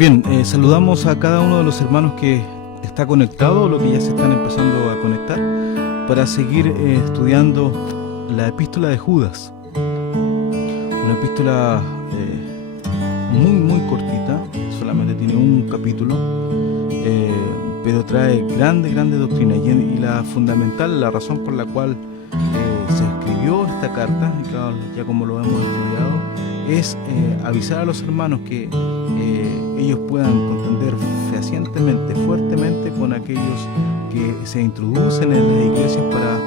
Bien, saludamos a cada uno de los hermanos que está conectado, o los que ya se están empezando a conectar, para seguir estudiando la epístola de Judas. Una epístola muy cortita, solamente tiene un capítulo, pero trae grande doctrina. Y la fundamental, la razón por la cual se escribió esta carta, y claro, ya como lo hemos estudiado, es avisar a los hermanos que ellos puedan contender fehacientemente, fuertemente con aquellos que se introducen en las iglesias para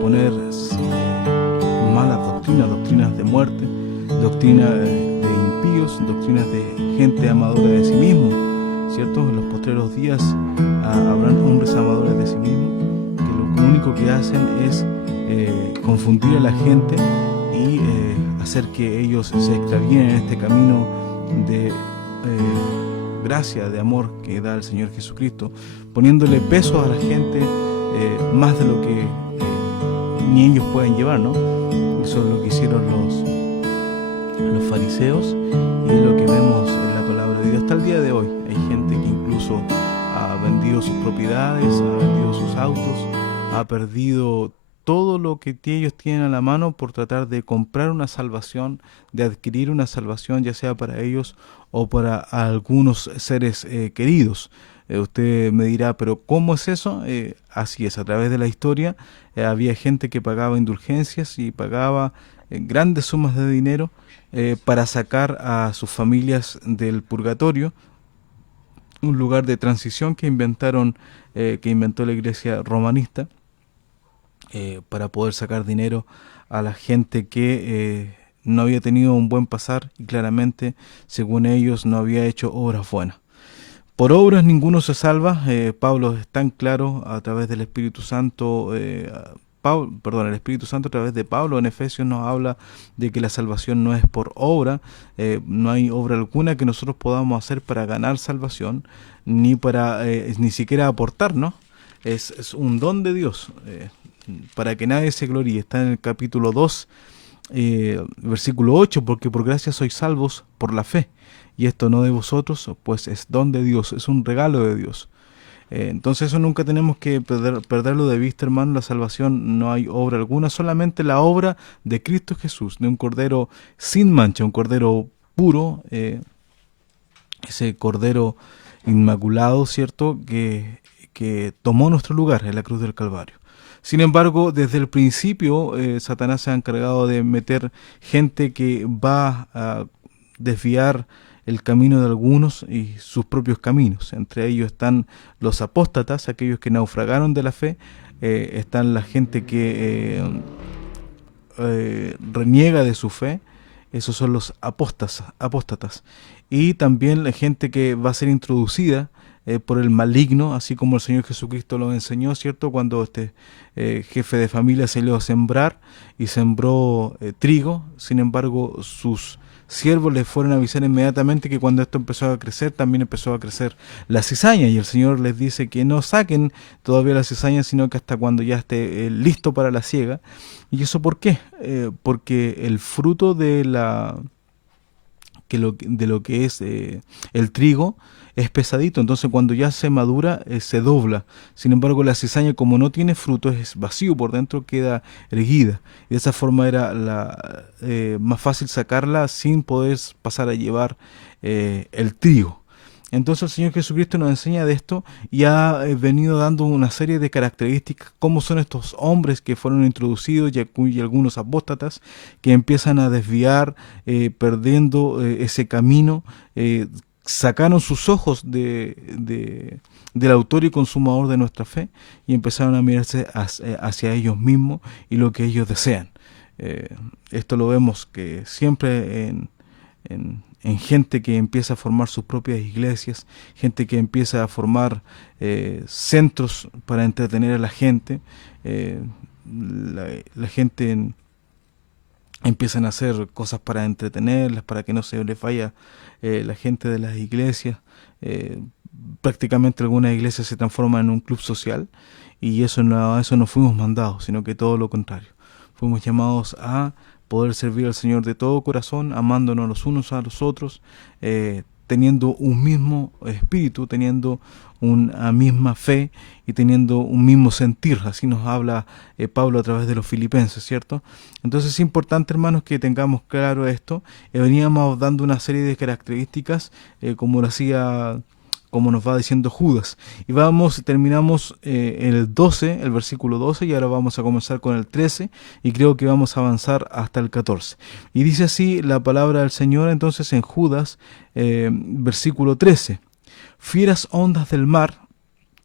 poner malas doctrinas de muerte, doctrinas de impíos, doctrinas de gente amadora de sí mismo, ¿cierto? En los postreros días habrán hombres amadores de sí mismo que lo único que hacen es confundir a la gente y hacer que ellos se extravíen en este camino de gracia, de amor que da el Señor Jesucristo, poniéndole peso a la gente más de lo que ni ellos pueden llevar, ¿no? Eso es lo que hicieron los fariseos, y es lo que vemos en la palabra de Dios hasta el día de hoy. Hay gente que incluso ha vendido sus propiedades, ha vendido sus autos, ha perdido todo lo que ellos tienen a la mano por tratar de comprar una salvación, de adquirir una salvación, ya sea para ellos o para algunos seres queridos. Usted me dirá, pero ¿cómo es eso? Así es, a través de la historia había gente que pagaba indulgencias y pagaba grandes sumas de dinero para sacar a sus familias del purgatorio, un lugar de transición que inventó la iglesia romanista, para poder sacar dinero a la gente que no había tenido un buen pasar y claramente, según ellos, no había hecho obras buenas. Por obras ninguno se salva. Pablo es tan claro a través del Espíritu Santo. El Espíritu Santo a través de Pablo en Efesios nos habla de que la salvación no es por obra. No hay obra alguna que nosotros podamos hacer para ganar salvación, ni siquiera aportar, ¿no? Es un don de Dios, para que nadie se gloríe. Está en el capítulo 2, versículo 8, porque por gracia sois salvos por la fe, y esto no de vosotros, pues es don de Dios, es un regalo de Dios. Entonces eso nunca tenemos que perderlo de vista, hermano. La salvación no hay obra alguna, solamente la obra de Cristo Jesús, de un cordero sin mancha, un cordero puro, ese cordero inmaculado, ¿cierto?, que tomó nuestro lugar en la cruz del Calvario. Sin embargo, desde el principio Satanás se ha encargado de meter gente que va a desviar el camino de algunos y sus propios caminos. Entre ellos están los apóstatas, aquellos que naufragaron de la fe, están la gente que reniega de su fe, esos son los apóstatas. Y también la gente que va a ser introducida por el maligno, así como el Señor Jesucristo lo enseñó, ¿cierto? Cuando este jefe de familia salió a sembrar y sembró trigo. Sin embargo, sus siervos le fueron a avisar inmediatamente que cuando esto empezó a crecer, también empezó a crecer la cizaña, y el Señor les dice que no saquen todavía la cizaña, sino que hasta cuando ya esté listo para la siega. ¿Y eso por qué? Porque el fruto de lo que es el trigo es pesadito, entonces cuando ya se madura se dobla. Sin embargo, la cizaña, como no tiene fruto, es vacío por dentro, queda erguida, y de esa forma era más fácil sacarla sin poder pasar a llevar el trigo. Entonces el Señor Jesucristo nos enseña de esto y ha venido dando una serie de características, cómo son estos hombres que fueron introducidos y algunos apóstatas que empiezan a desviar, perdiendo ese camino. Sacaron sus ojos del autor y consumador de nuestra fe y empezaron a mirarse hacia ellos mismos y lo que ellos desean. Esto lo vemos que siempre en gente que empieza a formar sus propias iglesias, gente que empieza a formar centros para entretener a la gente. La gente empiezan a hacer cosas para entretenerlas, para que no se les vaya la gente de las iglesias. Prácticamente algunas iglesias se transforman en un club social, y eso no fuimos mandados, sino que todo lo contrario. Fuimos llamados a poder servir al Señor de todo corazón, amándonos los unos a los otros, teniendo un mismo espíritu, teniendo una misma fe y teniendo un mismo sentir. Así nos habla Pablo a través de los filipenses, ¿cierto? Entonces es importante, hermanos, que tengamos claro esto. Veníamos dando una serie de características, como lo hacía, como nos va diciendo Judas. Y terminamos en el 12, el versículo 12, y ahora vamos a comenzar con el 13, y creo que vamos a avanzar hasta el 14. Y dice así la palabra del Señor entonces en Judas, versículo 13. Fieras ondas del mar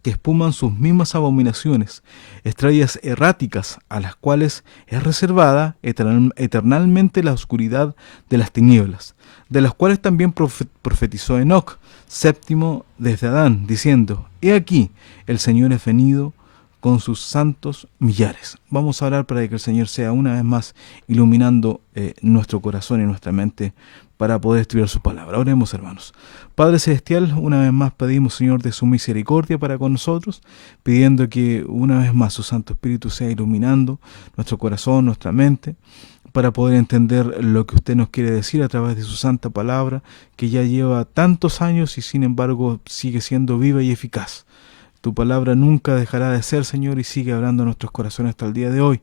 que espuman sus mismas abominaciones, estrellas erráticas a las cuales es reservada eternalmente la oscuridad de las tinieblas, de las cuales también profetizó Enoc, séptimo desde Adán, diciendo: He aquí, el Señor es venido con sus santos millares. Vamos a orar para que el Señor sea una vez más iluminando nuestro corazón y nuestra mente para poder estudiar su palabra. Oremos, hermanos. Padre Celestial, una vez más pedimos, Señor, de su misericordia para con nosotros, pidiendo que una vez más su Santo Espíritu sea iluminando nuestro corazón, nuestra mente, para poder entender lo que usted nos quiere decir a través de su santa palabra, que ya lleva tantos años y sin embargo sigue siendo viva y eficaz. Tu palabra nunca dejará de ser, Señor, y sigue hablando a nuestros corazones hasta el día de hoy.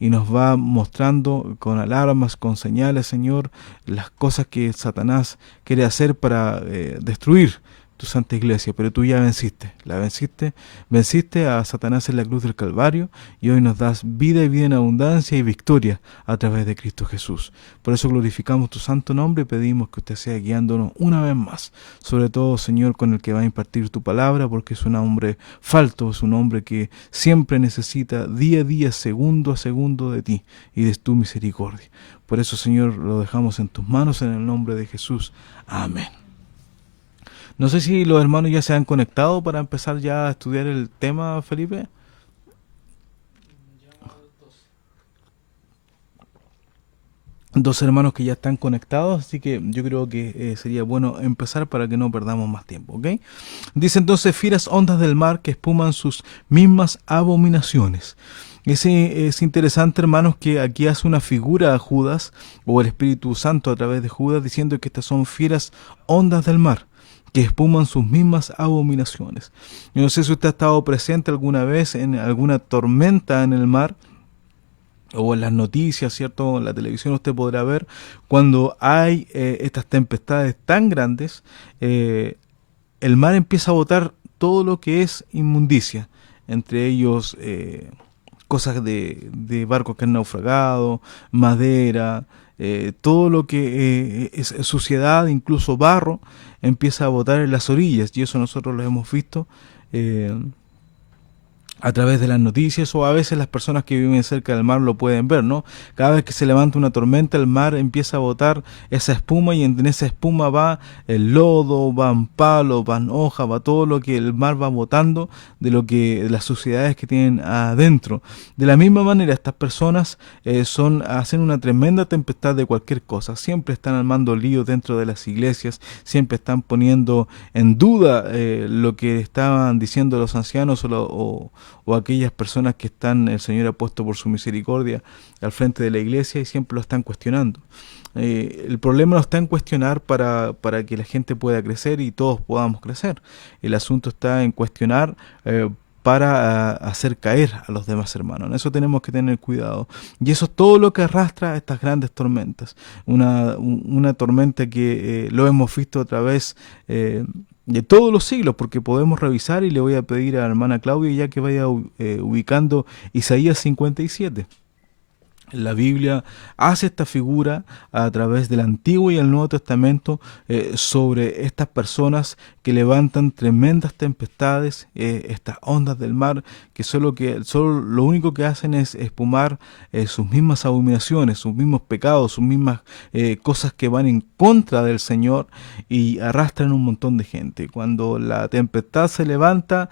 Y nos va mostrando con alarmas, con señales, Señor, las cosas que Satanás quiere hacer para destruir tu santa iglesia. Pero tú ya venciste a Satanás en la cruz del Calvario, y hoy nos das vida y vida en abundancia y victoria a través de Cristo Jesús. Por eso glorificamos tu santo nombre y pedimos que usted sea guiándonos una vez más, sobre todo, Señor, con el que va a impartir tu palabra, porque es un hombre falto, es un hombre que siempre necesita día a día, segundo a segundo de ti y de tu misericordia. Por eso, Señor, lo dejamos en tus manos en el nombre de Jesús. Amén. No sé si los hermanos ya se han conectado para empezar ya a estudiar el tema, Felipe. Dos hermanos que ya están conectados, así que yo creo que sería bueno empezar para que no perdamos más tiempo, ¿ok? Dice entonces: fieras ondas del mar que espuman sus mismas abominaciones. Es interesante, hermanos, que aquí hace una figura a Judas, o el Espíritu Santo a través de Judas, diciendo que estas son fieras ondas del mar que espuman sus mismas abominaciones. Yo no sé si usted ha estado presente alguna vez en alguna tormenta en el mar, o en las noticias, ¿cierto? En la televisión usted podrá ver cuando hay estas tempestades tan grandes, el mar empieza a botar todo lo que es inmundicia, entre ellos cosas de barcos que han naufragado, madera, todo lo que es suciedad, incluso barro, empieza a botar en las orillas, y eso nosotros lo hemos visto a través de las noticias, o a veces las personas que viven cerca del mar lo pueden ver, ¿no? Cada vez que se levanta una tormenta, el mar empieza a botar esa espuma, y en esa espuma va el lodo, van palos, van hojas, va todo lo que el mar va botando de lo que las suciedades que tienen adentro. De la misma manera, estas personas hacen una tremenda tempestad de cualquier cosa. Siempre están armando líos dentro de las iglesias, siempre están poniendo en duda lo que estaban diciendo los ancianos o aquellas personas que el Señor ha puesto por su misericordia al frente de la iglesia, y siempre lo están cuestionando. El problema no está en cuestionar para que la gente pueda crecer y todos podamos crecer. El asunto está en cuestionar para hacer caer a los demás hermanos. En eso tenemos que tener cuidado. Y eso es todo lo que arrastra estas grandes tormentas. Una tormenta que lo hemos visto a través de todos los siglos, porque podemos revisar, y le voy a pedir a la hermana Claudia ya que vaya ubicando Isaías 57. La Biblia hace esta figura a través del Antiguo y el Nuevo Testamento sobre estas personas que levantan tremendas tempestades, estas ondas del mar, que solo lo único que hacen es espumar sus mismas abominaciones, sus mismos pecados, sus mismas cosas que van en contra del Señor, y arrastran un montón de gente. Cuando la tempestad se levanta,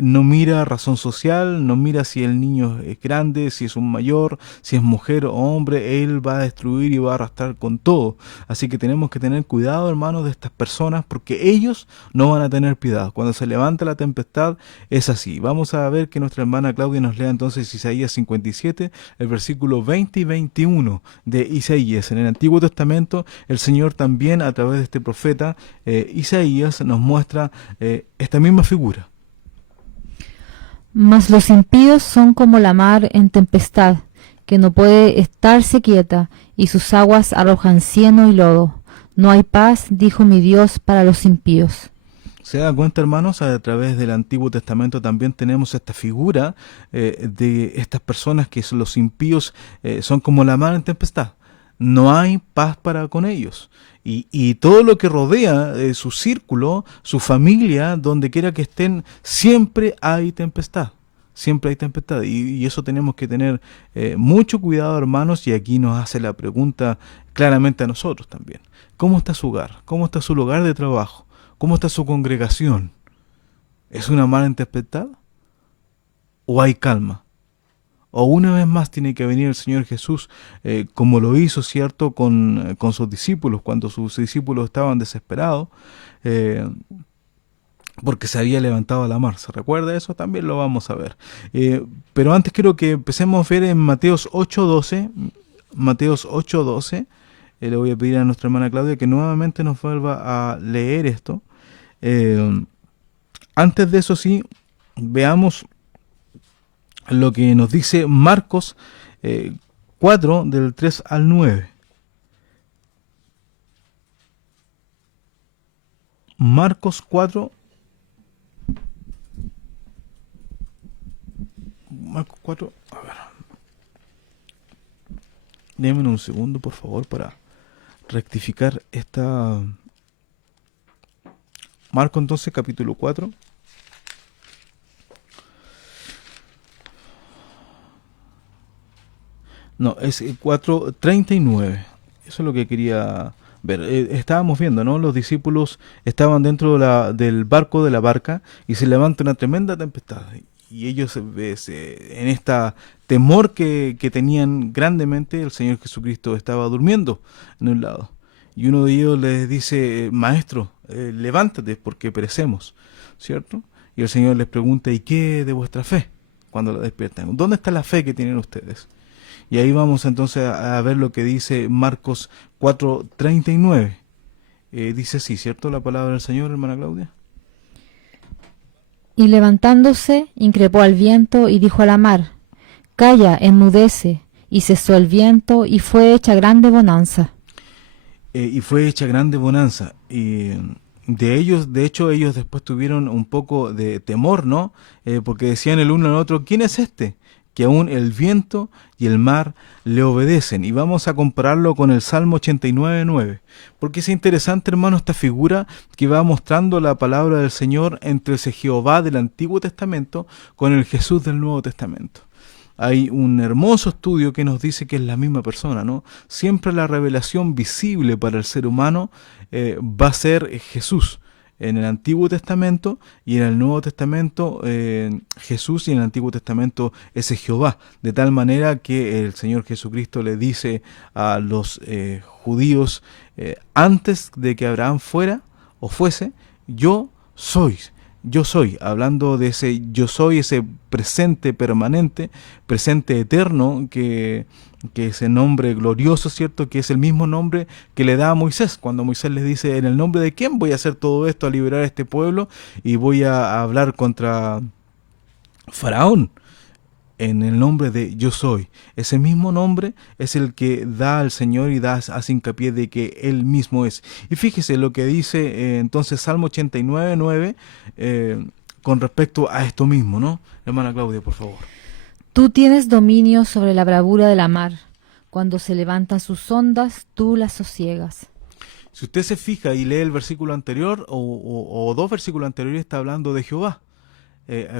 no mira razón social, no mira si el niño es grande, si es un mayor, si es mujer o hombre, Él va a destruir y va a arrastrar con todo. Así que tenemos que tener cuidado, hermanos, de estas personas, porque ellos no van a tener piedad. Cuando se levanta la tempestad, es así. Vamos a ver que nuestra hermana Claudia nos lea entonces Isaías 57, el versículo 20 y 21 de Isaías. En el Antiguo Testamento, el Señor también, a través de este profeta Isaías, nos muestra esta misma figura. Mas los impíos son como la mar en tempestad, que no puede estarse quieta, y sus aguas arrojan cieno y lodo. No hay paz, dijo mi Dios, para los impíos. ¿Se da cuenta, hermanos? A través del Antiguo Testamento también tenemos esta figura de estas personas que son los impíos, son como la mar en tempestad. No hay paz para con ellos. Y todo lo que rodea su círculo, su familia, donde quiera que estén, siempre hay tempestad. Siempre hay tempestad. Y eso tenemos que tener mucho cuidado, hermanos. Y aquí nos hace la pregunta claramente a nosotros también. ¿Cómo está su hogar? ¿Cómo está su lugar de trabajo? ¿Cómo está su congregación? ¿Es una mar en tempestad? ¿O hay calma? O una vez más tiene que venir el Señor Jesús, como lo hizo, ¿cierto?, con sus discípulos, cuando sus discípulos estaban desesperados, porque se había levantado la mar. ¿Se recuerda eso? También lo vamos a ver. Pero antes quiero que empecemos a ver en Mateos 8:12. Mateos 8:12. Le voy a pedir a nuestra hermana Claudia que nuevamente nos vuelva a leer esto. Antes de eso, sí, veamos lo que nos dice Marcos 4, del 3 al 9. Marcos 4. Marcos 4. A ver. Déjenme un segundo, por favor, para rectificar esta. Marcos entonces, capítulo 4. No, es 4:39. Eso es lo que quería ver. Estábamos viendo, ¿no? Los discípulos estaban dentro del barco, de la barca, y se levanta una tremenda tempestad. Y ellos, en esta temor que tenían grandemente, el Señor Jesucristo estaba durmiendo en un lado. Y uno de ellos les dice, Maestro, levántate porque perecemos, ¿cierto? Y el Señor les pregunta, ¿y qué de vuestra fe? Cuando la despiertan. ¿Dónde está la fe que tienen ustedes? Y ahí vamos entonces a ver lo que dice Marcos 4:39. Dice así, ¿cierto? La palabra del Señor, hermana Claudia. Y levantándose, increpó al viento y dijo a la mar, Calla, enmudece. Y cesó el viento y fue hecha grande bonanza. Y fue hecha grande bonanza. Y de hecho, ellos después tuvieron un poco de temor, ¿no? Porque decían el uno al otro, ¿quién es este? Que aún el viento y el mar le obedecen. Y vamos a compararlo con el Salmo 89:9. Porque es interesante, hermano, esta figura que va mostrando la palabra del Señor entre ese Jehová del Antiguo Testamento con el Jesús del Nuevo Testamento. Hay un hermoso estudio que nos dice que es la misma persona, ¿no? Siempre la revelación visible para el ser humano va a ser Jesús. En el Antiguo Testamento y en el Nuevo Testamento Jesús, y en el Antiguo Testamento ese Jehová, de tal manera que el Señor Jesucristo le dice a los judíos antes de que Abraham fuera o fuese, yo soy, hablando de ese yo soy, ese presente permanente, presente eterno, que ese nombre glorioso, ¿cierto? Que es el mismo nombre que le da a Moisés, cuando Moisés les dice, ¿en el nombre de quién voy a hacer todo esto, a liberar a este pueblo? Y voy a hablar contra Faraón. En el nombre de yo soy. Ese mismo nombre es el que da al Señor y hace hincapié de que Él mismo es. Y fíjese lo que dice entonces Salmo 89:9 con respecto a esto mismo, ¿no? Hermana Claudia, por favor. Tú tienes dominio sobre la bravura de la mar. Cuando se levantan sus ondas, tú las sosiegas. Si usted se fija y lee el versículo anterior o dos versículos anteriores, está hablando de Jehová.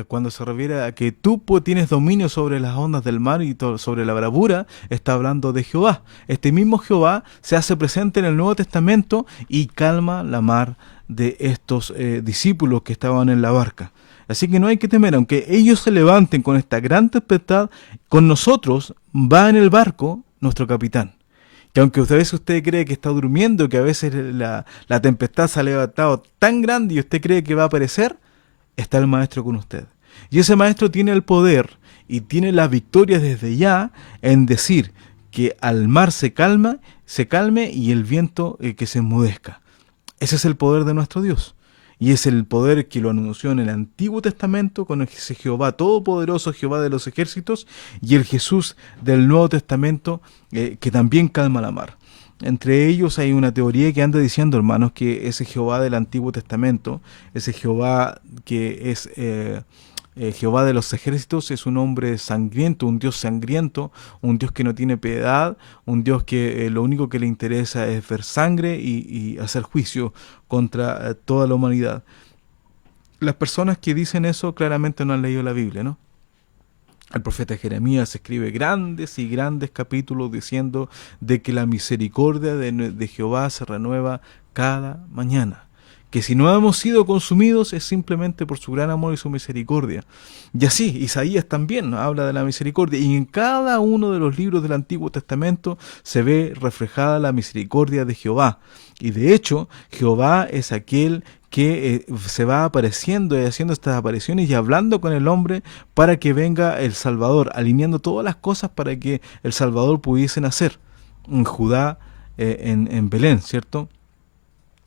Cuando se refiere a que tú tienes dominio sobre las ondas del mar y sobre la bravura, está hablando de Jehová. Este mismo Jehová se hace presente en el Nuevo Testamento y calma la mar de estos discípulos que estaban en la barca. Así que no hay que temer, aunque ellos se levanten con esta gran tempestad, con nosotros va en el barco nuestro capitán. Que aunque a veces usted cree que está durmiendo, que a veces la tempestad se ha levantado tan grande y usted cree que va a aparecer, está el maestro con usted. Y ese maestro tiene el poder y tiene la victoria desde ya en decir que al mar se calme y el viento que se enmudezca. Ese es el poder de nuestro Dios. Y es el poder que lo anunció en el Antiguo Testamento con ese Jehová Todopoderoso, Jehová de los ejércitos, y el Jesús del Nuevo Testamento que también calma la mar. Entre ellos hay una teoría que anda diciendo, hermanos, que ese Jehová del Antiguo Testamento, ese Jehová que es Jehová de los ejércitos, es un hombre sangriento, un Dios sangriento, un Dios que no tiene piedad, un Dios que lo único que le interesa es ver sangre y hacer juicio contra toda la humanidad. Las personas que dicen eso claramente no han leído la Biblia, ¿no? El profeta Jeremías escribe grandes y grandes capítulos diciendo de que la misericordia de Jehová se renueva cada mañana. Que si no hemos sido consumidos es simplemente por su gran amor y su misericordia. Y así, Isaías también habla de la misericordia. Y en cada uno de los libros del Antiguo Testamento se ve reflejada la misericordia de Jehová. Y de hecho, Jehová es aquel que se va apareciendo y haciendo estas apariciones y hablando con el hombre para que venga el Salvador, alineando todas las cosas para que el Salvador pudiese nacer en Judá, en Belén, ¿cierto?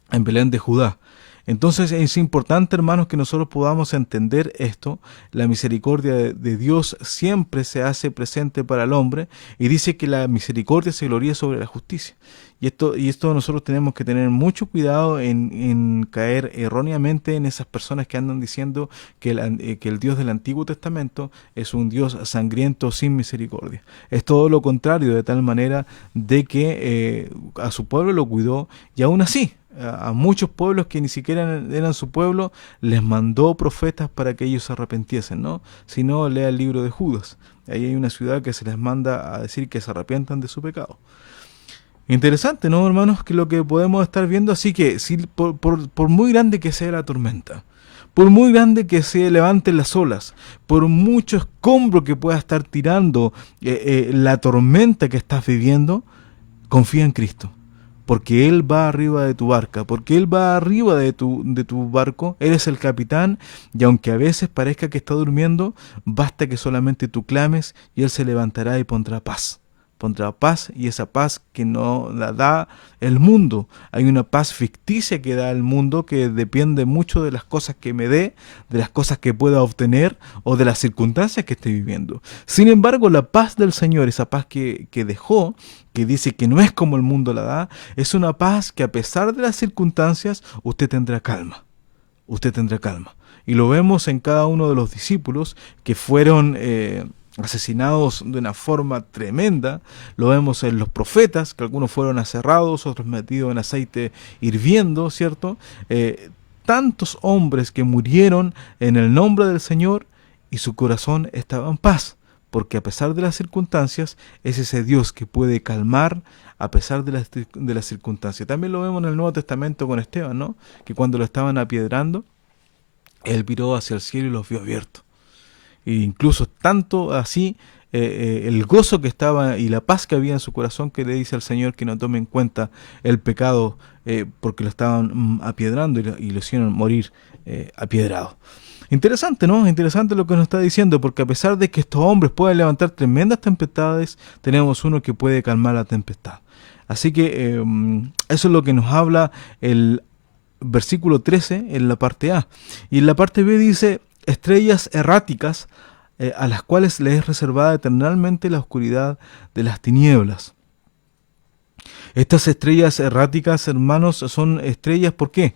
En Belén de Judá. Entonces es importante, hermanos, que nosotros podamos entender esto. La misericordia de Dios siempre se hace presente para el hombre y dice que la misericordia se gloría sobre la justicia. Y esto nosotros tenemos que tener mucho cuidado en caer erróneamente en esas personas que andan diciendo que el Dios del Antiguo Testamento es un Dios sangriento sin misericordia. Es todo lo contrario, de tal manera de que a su pueblo lo cuidó y aún así a muchos pueblos que ni siquiera eran su pueblo, les mandó profetas para que ellos se arrepintiesen, ¿no? Si no, lea el libro de Judas. Ahí hay una ciudad que se les manda a decir que se arrepientan de su pecado. Interesante, ¿no, hermanos? Que lo que podemos estar viendo, así que si, por muy grande que sea la tormenta, por muy grande que se levanten las olas, por mucho escombro que pueda estar tirando la tormenta que estás viviendo, confía en Cristo. Porque Él va arriba de tu barca, porque Él va arriba de tu barco, eres el capitán, y aunque a veces parezca que está durmiendo, basta que solamente tú clames y Él se levantará y pondrá paz. Pondrá paz, y esa paz que no la da el mundo. Hay una paz ficticia que da el mundo que depende mucho de las cosas que me dé, de las cosas que pueda obtener o de las circunstancias que esté viviendo. Sin embargo, la paz del Señor, esa paz que dejó, que dice que no es como el mundo la da, es una paz que a pesar de las circunstancias, usted tendrá calma. Usted tendrá calma. Y lo vemos en cada uno de los discípulos que fueron asesinados de una forma tremenda. Lo vemos en los profetas, que algunos fueron aserrados, otros metidos en aceite hirviendo, ¿cierto? Tantos hombres que murieron en el nombre del Señor y su corazón estaba en paz. Porque a pesar de las circunstancias, es ese Dios que puede calmar a pesar de las circunstancias. También lo vemos en el Nuevo Testamento con Esteban, ¿no? Que cuando lo estaban apiedrando, él miró hacia el cielo y los vio abiertos. E incluso tanto así, el gozo que estaba y la paz que había en su corazón, que le dice al Señor que no tome en cuenta el pecado porque lo estaban apiedrando y lo hicieron morir apiedrado. Interesante, ¿no? Interesante lo que nos está diciendo, porque a pesar de que estos hombres pueden levantar tremendas tempestades, tenemos uno que puede calmar la tempestad. Así que eso es lo que nos habla el versículo 13 en la parte A. Y en la parte B dice, estrellas erráticas a las cuales les es reservada eternamente la oscuridad de las tinieblas. Estas estrellas erráticas, hermanos, son estrellas, ¿por qué?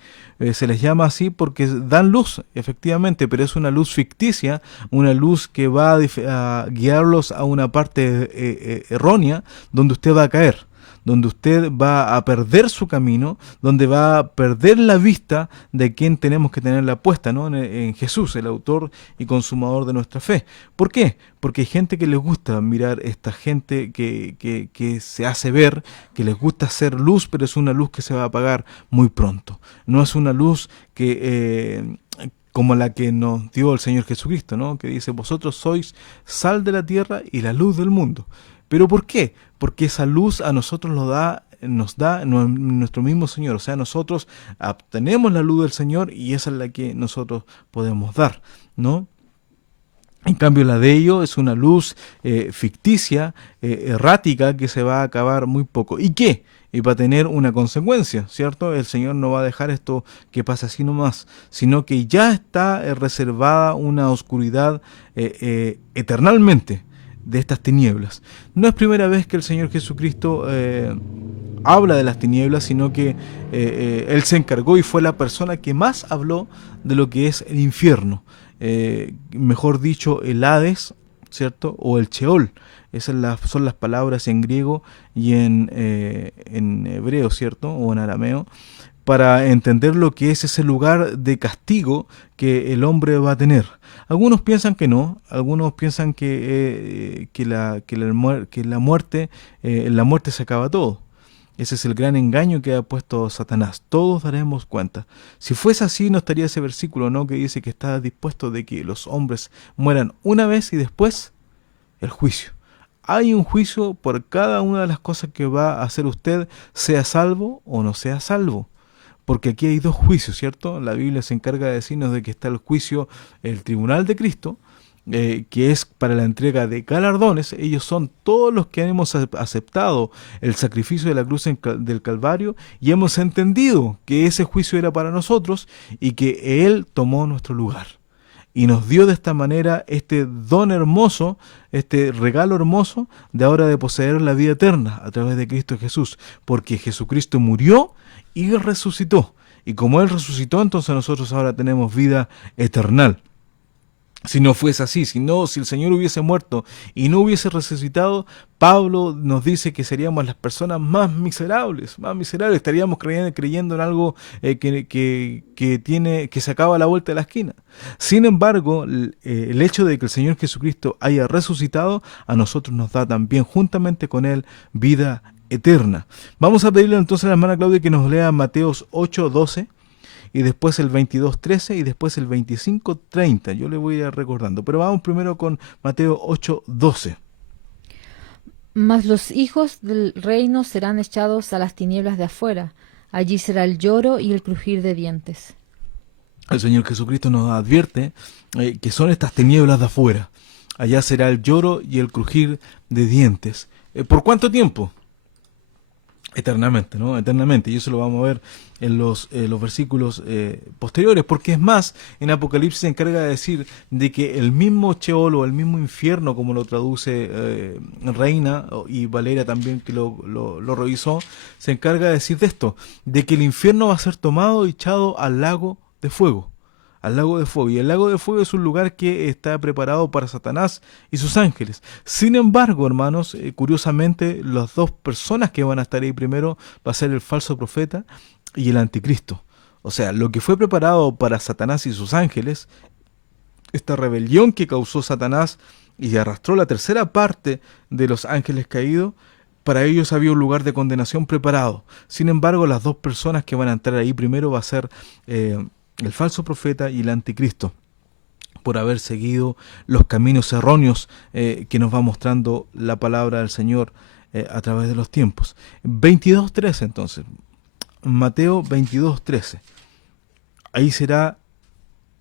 Se les llama así porque dan luz, efectivamente, pero es una luz ficticia, una luz que va a guiarlos a una parte errónea donde usted va a caer, donde usted va a perder su camino, donde va a perder la vista de quien tenemos que tenerla puesta, ¿no? En Jesús, el autor y consumador de nuestra fe. ¿Por qué? Porque hay gente que les gusta mirar esta gente que se hace ver, que les gusta hacer luz, pero es una luz que se va a apagar muy pronto. No es una luz como la que nos dio el Señor Jesucristo, ¿no? Que dice, vosotros sois sal de la tierra y la luz del mundo. ¿Pero por qué? Porque esa luz a nosotros nos da nuestro mismo Señor. O sea, nosotros obtenemos la luz del Señor y esa es la que nosotros podemos dar, ¿no? En cambio, la de ellos es una luz ficticia, errática, que se va a acabar muy poco. ¿Y qué? Y va a tener una consecuencia, ¿cierto? El Señor no va a dejar esto que pase así nomás, sino que ya está reservada una oscuridad eternalmente de estas tinieblas. No es primera vez que el Señor Jesucristo habla de las tinieblas, sino que Él se encargó y fue la persona que más habló de lo que es el infierno. Mejor dicho, el Hades, ¿cierto? O el Sheol. Esas son las palabras en griego y en hebreo, ¿cierto? O en arameo, para entender lo que es ese lugar de castigo que el hombre va a tener. Algunos piensan que no, algunos piensan que la muerte, en la muerte se acaba todo. Ese es el gran engaño que ha puesto Satanás. Todos daremos cuenta. Si fuese así, no estaría ese versículo, ¿no? Que dice que está dispuesto de que los hombres mueran una vez y después el juicio. Hay un juicio por cada una de las cosas que va a hacer usted, sea salvo o no sea salvo. Porque aquí hay dos juicios, ¿cierto? La Biblia se encarga de decirnos de que está el juicio, el tribunal de Cristo, que es para la entrega de galardones. Ellos son todos los que hemos aceptado el sacrificio de la cruz del Calvario y hemos entendido que ese juicio era para nosotros y que Él tomó nuestro lugar. Y nos dio de esta manera este don hermoso, este regalo hermoso de ahora de poseer la vida eterna a través de Cristo Jesús. Porque Jesucristo murió y resucitó. Y como Él resucitó, entonces nosotros ahora tenemos vida eterna. Si no fuese así, si el Señor hubiese muerto y no hubiese resucitado, Pablo nos dice que seríamos las personas más miserables, estaríamos creyendo en algo que se acaba a la vuelta de la esquina. Sin embargo, el hecho de que el Señor Jesucristo haya resucitado, a nosotros nos da también, juntamente con Él, vida eterna. Vamos a pedirle entonces a la hermana Claudia que nos lea Mateos 8:12. Y después el 22:13 y después el 25:30. Yo le voy a ir recordando. Pero vamos primero con Mateo 8:12. Mas los hijos del reino serán echados a las tinieblas de afuera. Allí será el lloro y el crujir de dientes. El Señor Jesucristo nos advierte que son estas tinieblas de afuera. Allá será el lloro y el crujir de dientes. ¿Por cuánto tiempo? Eternamente, ¿no? Eternamente. Y eso lo vamos a ver en los versículos posteriores, porque es más, en Apocalipsis se encarga de decir de que el mismo Sheol o el mismo infierno, como lo traduce Reina y Valeria también, que lo revisó, se encarga de decir de esto, de que el infierno va a ser tomado y echado al lago de fuego. Al lago de fuego. Y el lago de fuego es un lugar que está preparado para Satanás y sus ángeles. Sin embargo, hermanos, curiosamente, las dos personas que van a estar ahí primero va a ser el falso profeta y el anticristo. O sea, lo que fue preparado para Satanás y sus ángeles, esta rebelión que causó Satanás y arrastró la tercera parte de los ángeles caídos, para ellos había un lugar de condenación preparado. Sin embargo, las dos personas que van a entrar ahí primero va a ser el falso profeta y el anticristo, por haber seguido los caminos erróneos que nos va mostrando la palabra del Señor a través de los tiempos. 22:13 entonces, Mateo 22:13. Ahí será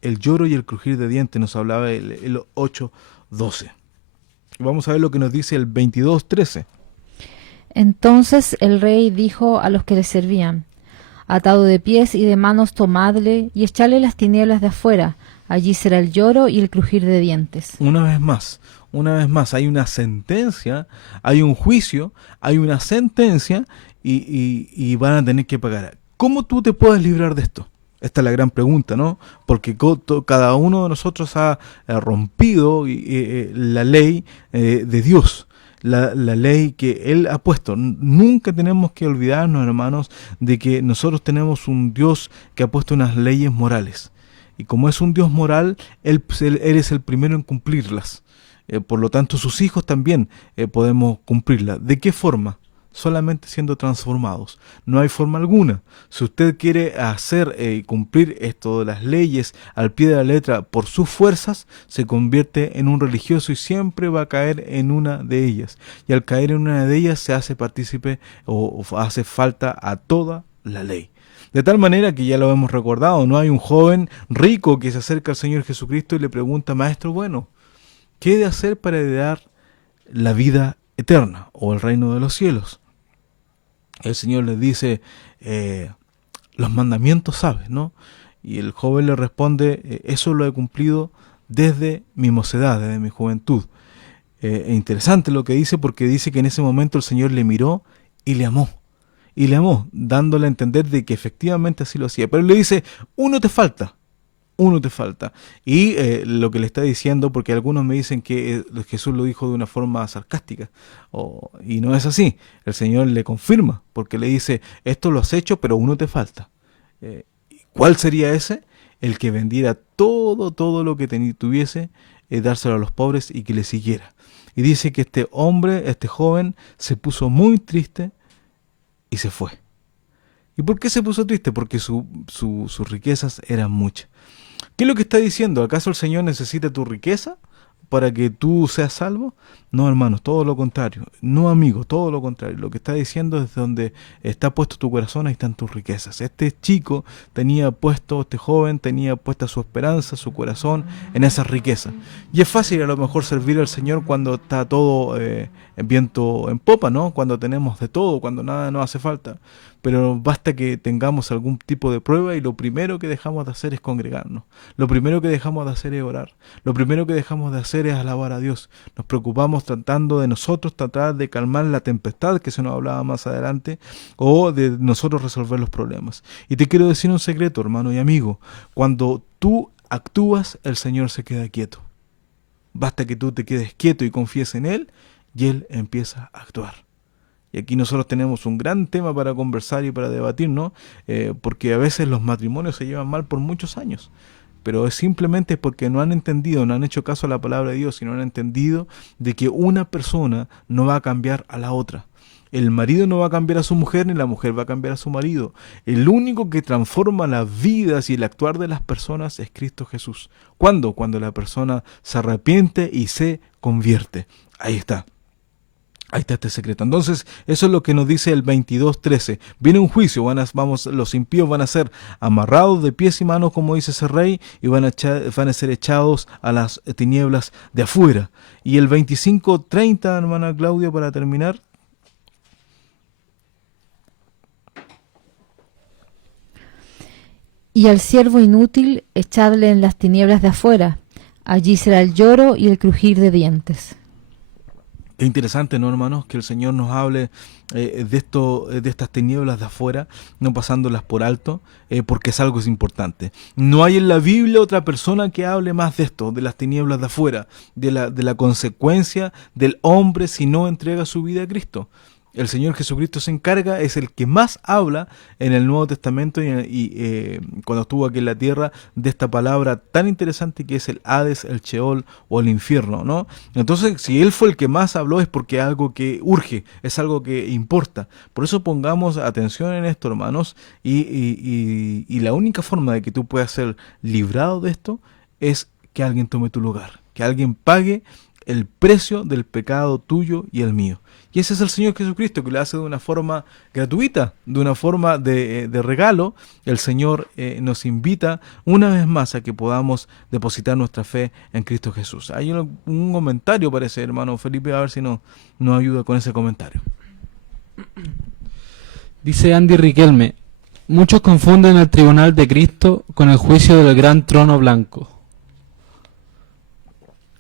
el lloro y el crujir de dientes, nos hablaba el 8:12. Vamos a ver lo que nos dice el 22:13. Entonces el rey dijo a los que le servían: atado de pies y de manos tomadle y echadle las tinieblas de afuera, allí será el lloro y el crujir de dientes. Una vez más, hay una sentencia, hay un juicio, hay una sentencia y van a tener que pagar. ¿Cómo tú te puedes librar de esto? Esta es la gran pregunta, ¿no? Porque cada uno de nosotros ha rompido la ley de Dios. La ley que Él ha puesto. Nunca tenemos que olvidarnos, hermanos, de que nosotros tenemos un Dios que ha puesto unas leyes morales. Y como es un Dios moral, Él es el primero en cumplirlas. Por lo tanto, sus hijos también podemos cumplirlas. ¿De qué forma? solamente siendo transformados. No hay forma alguna. Si usted quiere hacer cumplir esto de las leyes al pie de la letra por sus fuerzas, se convierte en un religioso y siempre va a caer en una de ellas. Y al caer en una de ellas se hace partícipe o hace falta a toda la ley. De tal manera que ya lo hemos recordado, no hay un joven rico que se acerca al Señor Jesucristo y le pregunta: Maestro bueno, ¿qué he de hacer para heredar la vida eterna o el reino de los cielos? El Señor le dice: los mandamientos sabes, ¿no? Y el joven le responde: eso lo he cumplido desde mi mocedad, desde mi juventud. Interesante lo que dice, porque dice que en ese momento el Señor le miró y le amó. Y le amó, dándole a entender de que efectivamente así lo hacía. Pero le dice: uno te falta. Uno te falta. Y lo que le está diciendo, porque algunos me dicen que Jesús lo dijo de una forma sarcástica, y no es así. El Señor le confirma, porque le dice: esto lo has hecho, pero uno te falta. ¿Cuál sería ese? El que vendiera todo lo que tuviese, dárselo a los pobres y que le siguiera. Y dice que este hombre, este joven, se puso muy triste y se fue. ¿Y por qué se puso triste? Porque sus riquezas eran muchas. ¿Qué es lo que está diciendo? ¿Acaso el Señor necesita tu riqueza para que tú seas salvo? No, hermanos, todo lo contrario. No, amigo, todo lo contrario. Lo que está diciendo es: donde está puesto tu corazón, ahí están tus riquezas. Este joven tenía puesta su esperanza, su corazón en esa riqueza. Y es fácil a lo mejor servir al Señor cuando está todo en viento en popa, ¿no? Cuando tenemos de todo, cuando nada nos hace falta. Pero basta que tengamos algún tipo de prueba y lo primero que dejamos de hacer es congregarnos. Lo primero que dejamos de hacer es orar. Lo primero que dejamos de hacer es alabar a Dios. Nos preocupamos tratando de nosotros tratar de calmar la tempestad, que se nos hablaba más adelante, o de nosotros resolver los problemas. Y te quiero decir un secreto, hermano y amigo: cuando tú actúas, el Señor se queda quieto. Basta que tú te quedes quieto y confíes en Él, y Él empieza a actuar. Y aquí nosotros tenemos un gran tema para conversar y para debatir, ¿no? Porque a veces los matrimonios se llevan mal por muchos años. Pero es simplemente porque no han entendido, no han hecho caso a la palabra de Dios y no han entendido de que una persona no va a cambiar a la otra. El marido no va a cambiar a su mujer, ni la mujer va a cambiar a su marido. El único que transforma las vidas y el actuar de las personas es Cristo Jesús. ¿Cuándo? Cuando la persona se arrepiente y se convierte. Ahí está. Ahí está este secreto. Entonces, eso es lo que nos dice el 22:13. Viene un juicio, los impíos van a ser amarrados de pies y manos, como dice ese rey, y van a ser echados a las tinieblas de afuera. Y el 25:30, hermana Claudia, para terminar. Y al siervo inútil echadle en las tinieblas de afuera. Allí será el lloro y el crujir de dientes. Es interesante, ¿no, hermanos? Que el Señor nos hable de estas tinieblas de afuera, no pasándolas por alto, porque es algo importante. No hay en la Biblia otra persona que hable más de esto, de las tinieblas de afuera, de la consecuencia del hombre si no entrega su vida a Cristo. El Señor Jesucristo se encarga, es el que más habla en el Nuevo Testamento y cuando estuvo aquí en la tierra, de esta palabra tan interesante que es el Hades, el Sheol o el infierno, ¿no? Entonces, si Él fue el que más habló es porque es algo que urge, es algo que importa. Por eso pongamos atención en esto, hermanos, y la única forma de que tú puedas ser librado de esto es que alguien tome tu lugar, que alguien pague el precio del pecado tuyo y el mío. Y ese es el Señor Jesucristo, que lo hace de una forma gratuita, de una forma de regalo. El Señor nos invita una vez más a que podamos depositar nuestra fe en Cristo Jesús. Hay un comentario, parece, hermano Felipe, a ver si nos ayuda con ese comentario. Dice Andy Riquelme: muchos confunden el tribunal de Cristo con el juicio del gran trono blanco.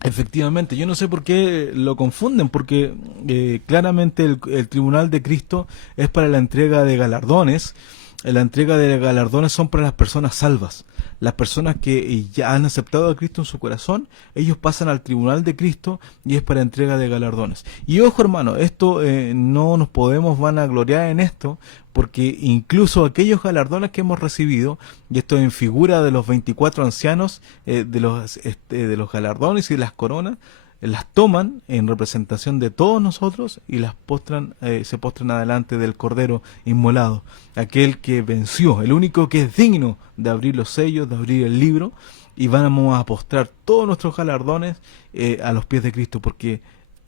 Efectivamente, yo no sé por qué lo confunden, porque claramente el tribunal de Cristo es para la entrega de galardones. La entrega de galardones son para las personas salvas. Las personas que ya han aceptado a Cristo en su corazón, ellos pasan al tribunal de Cristo y es para entrega de galardones. Y ojo, hermano, esto no nos podemos vanagloriar en esto, porque incluso aquellos galardones que hemos recibido, y esto en figura de los 24 ancianos, de los galardones y de las coronas, las toman en representación de todos nosotros y las postran, se postran adelante del Cordero inmolado, aquel que venció, el único que es digno de abrir los sellos, de abrir el libro, y vamos a postrar todos nuestros galardones a los pies de Cristo, porque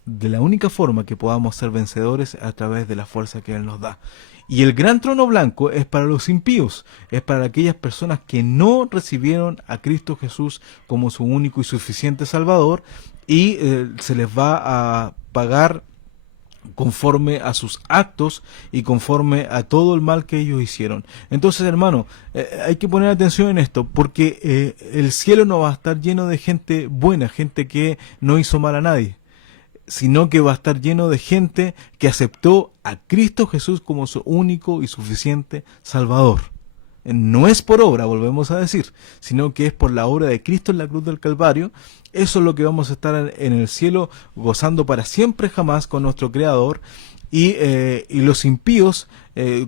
de la única forma que podamos ser vencedores es a través de la fuerza que Él nos da. Y el gran trono blanco es para los impíos, es para aquellas personas que no recibieron a Cristo Jesús como su único y suficiente Salvador, y se les va a pagar conforme a sus actos y conforme a todo el mal que ellos hicieron. Entonces, hermano, hay que poner atención en esto, porque el cielo no va a estar lleno de gente buena, gente que no hizo mal a nadie, sino que va a estar lleno de gente que aceptó a Cristo Jesús como su único y suficiente Salvador. No es por obra, volvemos a decir, sino que es por la obra de Cristo en la cruz del Calvario. Eso es lo que vamos a estar en el cielo gozando para siempre jamás con nuestro Creador. Y los impíos,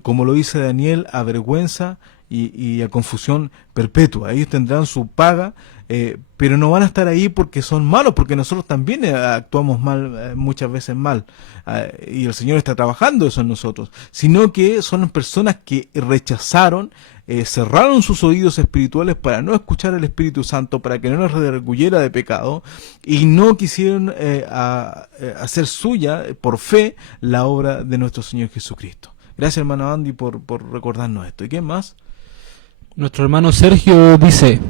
como lo dice Daniel, a vergüenza y a confusión perpetua. Ellos tendrán su paga, pero no van a estar ahí porque son malos, porque nosotros también actuamos mal, muchas veces mal, y el Señor está trabajando eso en nosotros, sino que son personas que rechazaron, cerraron sus oídos espirituales para no escuchar al Espíritu Santo, para que no nos redarguyera de pecado, y no quisieron hacer suya por fe la obra de nuestro Señor Jesucristo. Gracias, hermano Andy, por recordarnos esto. ¿Y quién más? Nuestro hermano Sergio dice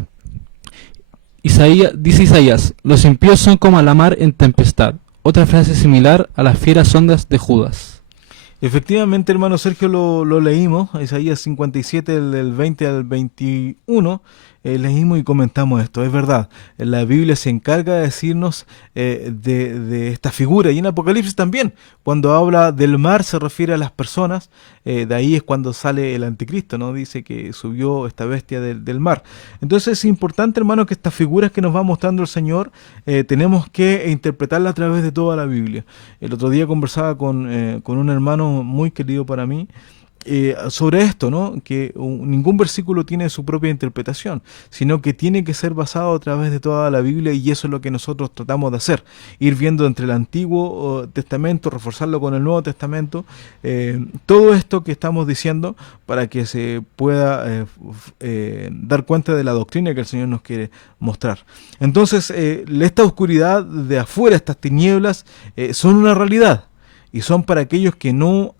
Isaías, los impíos son como la mar en tempestad. Otra frase similar a las fieras ondas de Judas. Efectivamente, hermano Sergio, lo leímos, Isaías 57, del 20 al 21, leímos y comentamos esto. Es verdad, la Biblia se encarga de decirnos de esta figura, y en Apocalipsis también, cuando habla del mar se refiere a las personas, de ahí es cuando sale el anticristo, ¿no? Dice que subió esta bestia del mar. Entonces es importante, hermano, que estas figuras que nos va mostrando el Señor, tenemos que interpretarlas a través de toda la Biblia. El otro día conversaba con un hermano muy querido para mí, sobre esto, ¿no? Que ningún versículo tiene su propia interpretación, sino que tiene que ser basado a través de toda la Biblia, y eso es lo que nosotros tratamos de hacer, ir viendo entre el Antiguo Testamento, reforzarlo con el Nuevo Testamento, todo esto que estamos diciendo para que se pueda dar cuenta de la doctrina que el Señor nos quiere mostrar. Entonces, esta oscuridad de afuera, estas tinieblas, son una realidad, y son para aquellos que no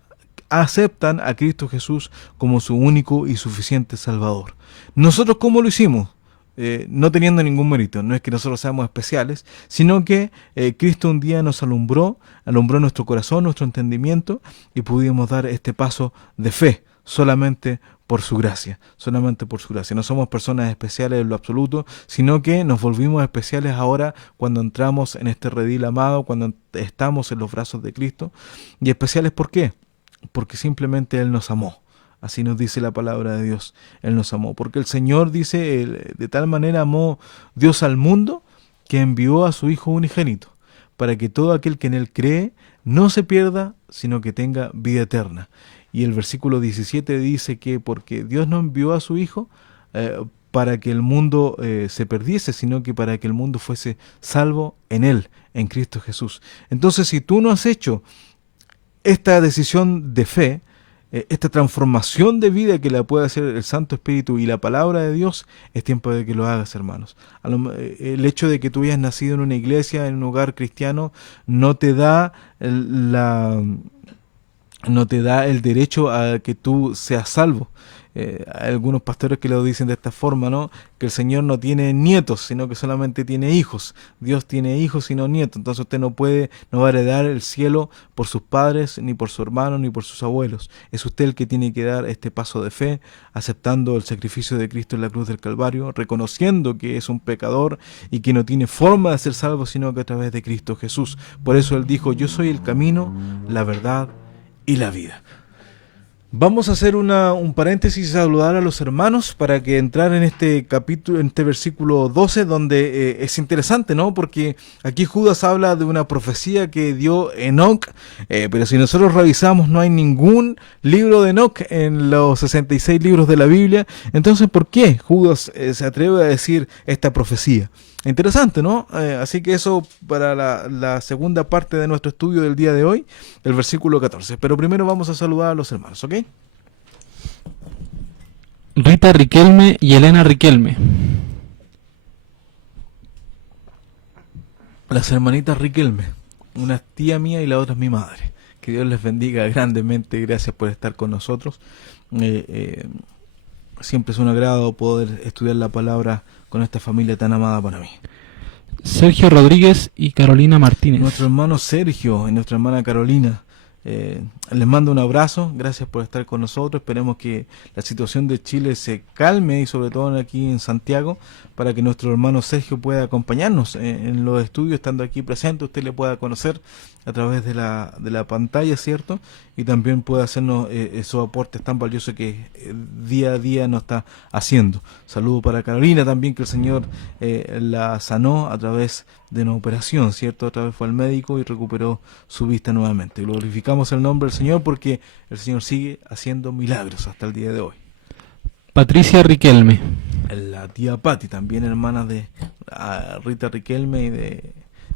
aceptan a Cristo Jesús como su único y suficiente Salvador. ¿Nosotros cómo lo hicimos? No teniendo ningún mérito, no es que nosotros seamos especiales, sino que Cristo un día nos alumbró nuestro corazón, nuestro entendimiento, y pudimos dar este paso de fe, solamente por su gracia, solamente por su gracia. No somos personas especiales en lo absoluto, sino que nos volvimos especiales ahora cuando entramos en este redil amado, cuando estamos en los brazos de Cristo. ¿Y especiales por qué? Porque simplemente Él nos amó. Así nos dice la palabra de Dios. Él nos amó. Porque el Señor dice, de tal manera amó Dios al mundo, que envió a su Hijo unigénito, para que todo aquel que en Él cree no se pierda, sino que tenga vida eterna. Y el versículo 17 dice que porque Dios no envió a su Hijo para que el mundo se perdiese, sino que para que el mundo fuese salvo en Él, en Cristo Jesús. Entonces, si tú no has hecho esta decisión de fe, esta transformación de vida que la puede hacer el Santo Espíritu y la palabra de Dios, es tiempo de que lo hagas, hermanos. El hecho de que tú hayas nacido en una iglesia, en un hogar cristiano, no te da el derecho a que tú seas salvo. Hay algunos pastores que lo dicen de esta forma, ¿no? Que el Señor no tiene nietos, sino que solamente tiene hijos. Dios tiene hijos y no nietos. Entonces usted no va a heredar el cielo por sus padres, ni por su hermano, ni por sus abuelos. Es usted el que tiene que dar este paso de fe, aceptando el sacrificio de Cristo en la cruz del Calvario, reconociendo que es un pecador y que no tiene forma de ser salvo sino que a través de Cristo Jesús. Por eso Él dijo, yo soy el camino, la verdad y la vida. Vamos a hacer un paréntesis y saludar a los hermanos para que entrar en este capítulo, en este versículo 12, donde es interesante, ¿no? Porque aquí Judas habla de una profecía que dio Enoc, pero si nosotros revisamos no hay ningún libro de Enoc en los 66 libros de la Biblia. Entonces, ¿por qué Judas se atreve a decir esta profecía? Interesante, ¿no? Así que eso para la segunda parte de nuestro estudio del día de hoy, el versículo 14. Pero primero vamos a saludar a los hermanos, ¿ok? Rita Riquelme y Elena Riquelme. Las hermanitas Riquelme, una es tía mía y la otra es mi madre. Que Dios les bendiga grandemente, gracias por estar con nosotros. Siempre es un agrado poder estudiar la palabra con esta familia tan amada para mí. Sergio Rodríguez y Carolina Martínez. Nuestro hermano Sergio y nuestra hermana Carolina, les mando un abrazo, gracias por estar con nosotros. Esperemos que la situación de Chile se calme y sobre todo aquí en Santiago, para que nuestro hermano Sergio pueda acompañarnos en los estudios, estando aquí presente, usted le pueda conocer a través de la pantalla, ¿cierto? Y también puede hacernos esos aportes tan valiosos que día a día nos está haciendo. Saludo para Carolina también, que el Señor la sanó a través de una operación, ¿cierto? Otra vez fue al médico y recuperó su vista nuevamente. Glorificamos el nombre del Señor porque el Señor sigue haciendo milagros hasta el día de hoy. Patricia Riquelme. La tía Patti, también hermana de Rita Riquelme y de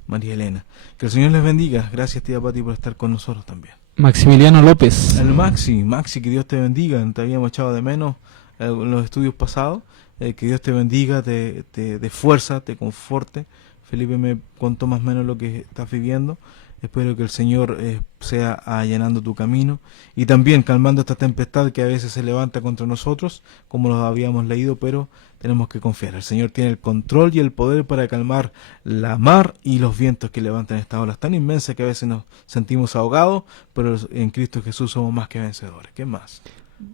María Elena. Que el Señor les bendiga. Gracias, tía Patti, por estar con nosotros también. Maximiliano López. El Maxi, que Dios te bendiga. Te habíamos echado de menos en los estudios pasados. Que Dios te bendiga, te dé fuerza, te conforte. Felipe me contó más o menos lo que estás viviendo. Espero que el Señor sea allanando tu camino y también calmando esta tempestad que a veces se levanta contra nosotros, como lo habíamos leído, pero tenemos que confiar. El Señor tiene el control y el poder para calmar la mar y los vientos que levantan estas olas tan inmensas que a veces nos sentimos ahogados, pero en Cristo Jesús somos más que vencedores. ¿Qué más?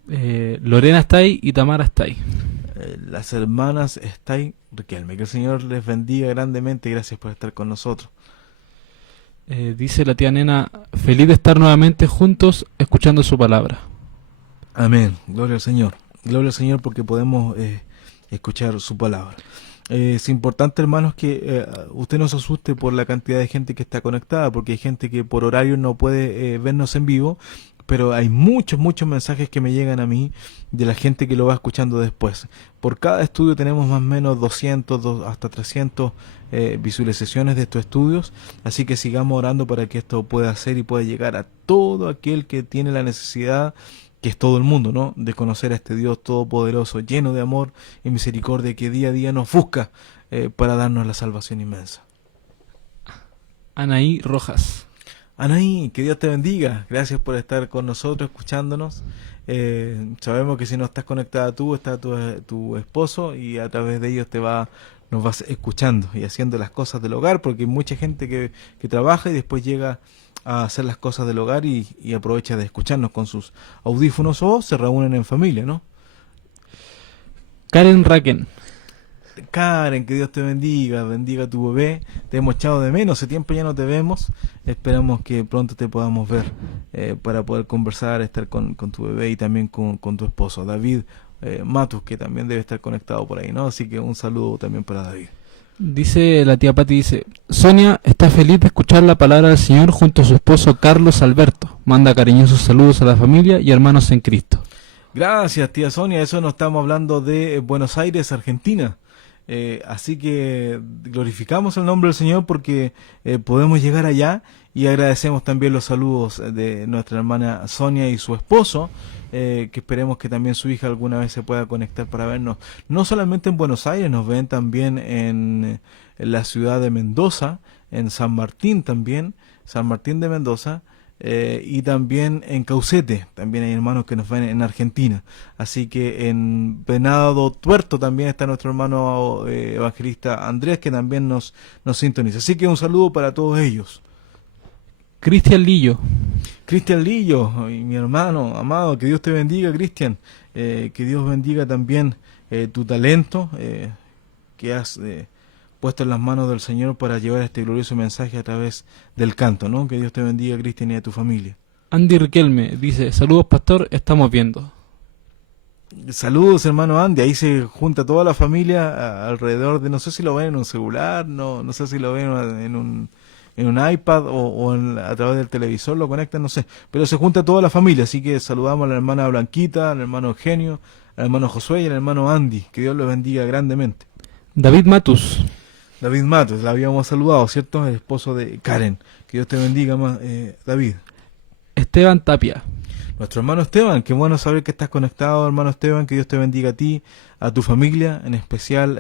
Lorena está ahí y Tamara está ahí. Las hermanas Estay Riquelme. Que el Señor les bendiga grandemente y gracias por estar con nosotros. Dice la tía Nena, feliz de estar nuevamente juntos escuchando su palabra. Amén, gloria al Señor. Gloria al Señor porque podemos escuchar su palabra. Es importante, hermanos, que usted no se asuste por la cantidad de gente que está conectada, porque hay gente que por horario no puede vernos en vivo, pero hay muchos mensajes que me llegan a mí de la gente que lo va escuchando después. Por cada estudio tenemos más o menos 200 hasta 300 visualizaciones de estos estudios, así que sigamos orando para que esto pueda hacer y pueda llegar a todo aquel que tiene la necesidad, que es todo el mundo, ¿no?, de conocer a este Dios todopoderoso, lleno de amor y misericordia, que día a día nos busca para darnos la salvación inmensa. Anaí Rojas. Anaí, que Dios te bendiga. Gracias por estar con nosotros, escuchándonos. Sabemos que si no estás conectada tú, está tu esposo y a través de ellos nos vas escuchando y haciendo las cosas del hogar, porque hay mucha gente que trabaja y después llega a hacer las cosas del hogar y aprovecha de escucharnos con sus audífonos o se reúnen en familia, ¿no? Karen Raken. Karen, que Dios te bendiga a tu bebé. Te hemos echado de menos, hace tiempo ya no te vemos. Esperamos que pronto te podamos ver para poder conversar, estar con tu bebé y también con tu esposo, David Matus, que también debe estar conectado por ahí, ¿no? Así que un saludo también para David. Dice la tía Pati, dice, Sonia está feliz de escuchar la palabra del Señor junto a su esposo Carlos Alberto. Manda cariñosos saludos a la familia y hermanos en Cristo. Gracias, tía Sonia. Eso nos estamos hablando de Buenos Aires, Argentina. Así que glorificamos el nombre del Señor porque podemos llegar allá y agradecemos también los saludos de nuestra hermana Sonia y su esposo, que esperemos que también su hija alguna vez se pueda conectar para vernos, no solamente en Buenos Aires, nos ven también en la ciudad de Mendoza, en San Martín también, San Martín de Mendoza, y también en Caucete, también hay hermanos que nos ven en Argentina, así que en Venado Tuerto también está nuestro hermano evangelista Andrés, que también nos sintoniza, así que un saludo para todos ellos. Cristian Lillo, mi hermano amado, que Dios te bendiga, Cristian, que Dios bendiga también tu talento que has puesto en las manos del Señor para llevar este glorioso mensaje a través del canto, ¿no? Que Dios te bendiga, Cristian, y a tu familia. Andy Riquelme dice, saludos pastor, estamos viendo. Saludos, hermano Andy. Ahí se junta toda la familia alrededor de, no sé si lo ven en un celular, no sé si lo ven en un iPad a través del televisor, lo conectan, no sé. Pero se junta toda la familia, así que saludamos a la hermana Blanquita, al hermano Eugenio, al hermano Josué y al hermano Andy. Que Dios los bendiga grandemente. David Matus. David Matos, la habíamos saludado, ¿cierto? El esposo de Karen. Que Dios te bendiga, David. Esteban Tapia. Nuestro hermano Esteban, qué bueno saber que estás conectado, hermano Esteban, que Dios te bendiga a ti, a tu familia, en especial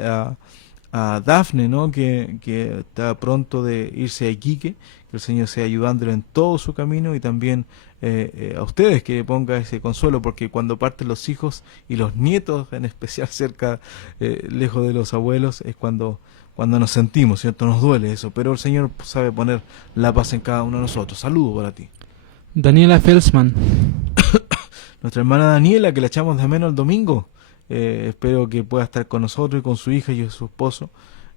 a Dafne, ¿no? Que está pronto de irse a Iquique, que el Señor sea ayudándole en todo su camino, y también a ustedes que ponga ese consuelo, porque cuando parten los hijos y los nietos, en especial cerca, lejos de los abuelos, es cuando nos sentimos, ¿cierto? Nos duele eso, pero el Señor sabe poner la paz en cada uno de nosotros. Saludos para ti. Daniela Felsman. Nuestra hermana Daniela, que la echamos de menos el domingo. Espero que pueda estar con nosotros y con su hija y su esposo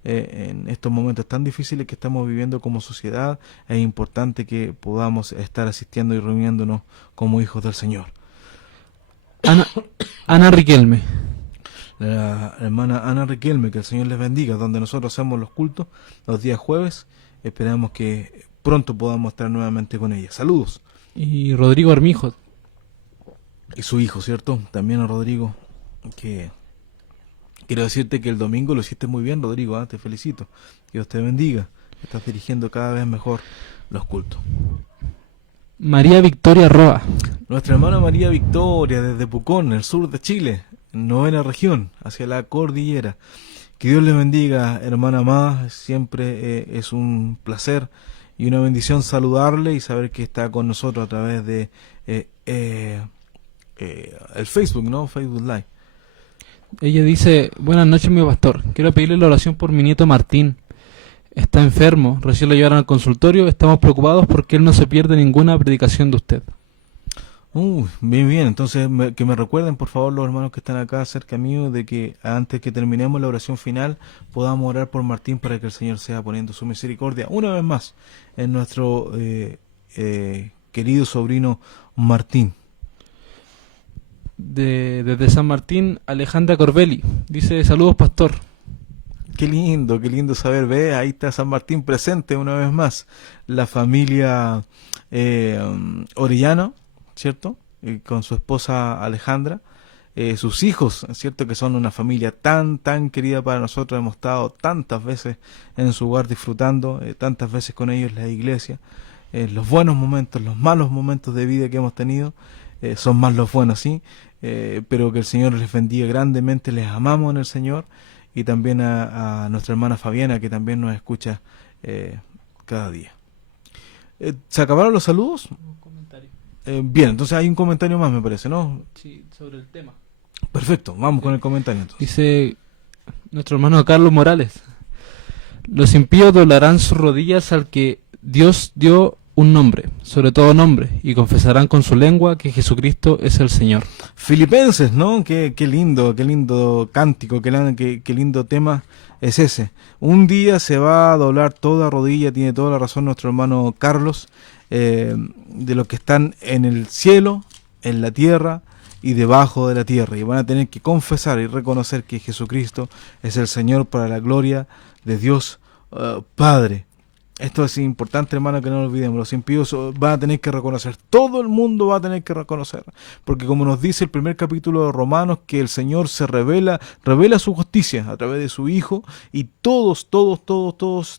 en estos momentos tan difíciles que estamos viviendo como sociedad. Es importante que podamos estar asistiendo y reuniéndonos como hijos del Señor. Ana Riquelme. La hermana Ana Riquelme, que el Señor les bendiga, donde nosotros hacemos los cultos los días jueves. Esperamos que pronto podamos estar nuevamente con ella. Saludos. Y Rodrigo Armijo. Y su hijo, ¿cierto? También a Rodrigo, que quiero decirte que el domingo lo hiciste muy bien, Rodrigo, te felicito. Que Dios te bendiga. Estás dirigiendo cada vez mejor los cultos. María Victoria Roa. Nuestra hermana María Victoria, desde Pucón, el sur de Chile, novena región, hacia la cordillera. Que Dios le bendiga, hermana amada. Siempre es un placer y una bendición saludarle y saber que está con nosotros a través de el Facebook, ¿no? Facebook Live. Ella dice, buenas noches mi pastor, quiero pedirle la oración por mi nieto Martín. Está enfermo, recién lo llevaron al consultorio, estamos preocupados porque él no se pierde ninguna predicación de usted. Bien, bien, entonces que me recuerden por favor los hermanos que están acá cerca mío de que antes que terminemos la oración final podamos orar por Martín para que el Señor sea poniendo su misericordia una vez más en nuestro querido sobrino Martín. Desde San Martín, Alejandra Corbelli dice, saludos pastor. Qué lindo saber, ve, ahí está San Martín presente una vez más, la familia Orellano, ¿cierto? Con su esposa Alejandra, sus hijos, ¿cierto? Que son una familia tan querida para nosotros, hemos estado tantas veces en su hogar disfrutando, tantas veces con ellos en la iglesia, los buenos momentos, los malos momentos de vida que hemos tenido, son más los buenos, ¿sí? Pero que el Señor les bendiga grandemente, les amamos en el Señor, y también a nuestra hermana Fabiana, que también nos escucha cada día. ¿Se acabaron los saludos? Bien, entonces hay un comentario más, me parece, ¿no? Sí, sobre el tema. Perfecto, vamos con el comentario entonces. Dice nuestro hermano Carlos Morales, los impíos doblarán sus rodillas al que Dios dio un nombre, sobre todo nombre, y confesarán con su lengua que Jesucristo es el Señor. Filipenses, ¿no? Qué lindo cántico, qué lindo tema es ese. Un día se va a doblar toda rodilla, tiene toda la razón nuestro hermano Carlos, de los que están en el cielo, en la tierra y debajo de la tierra, y van a tener que confesar y reconocer que Jesucristo es el Señor para la gloria de Dios Padre. Esto es importante, hermano, que no lo olvidemos. Los impíos van a tener que reconocer, todo el mundo va a tener que reconocer, porque como nos dice el primer capítulo de Romanos, que el Señor se revela su justicia a través de su Hijo, y todos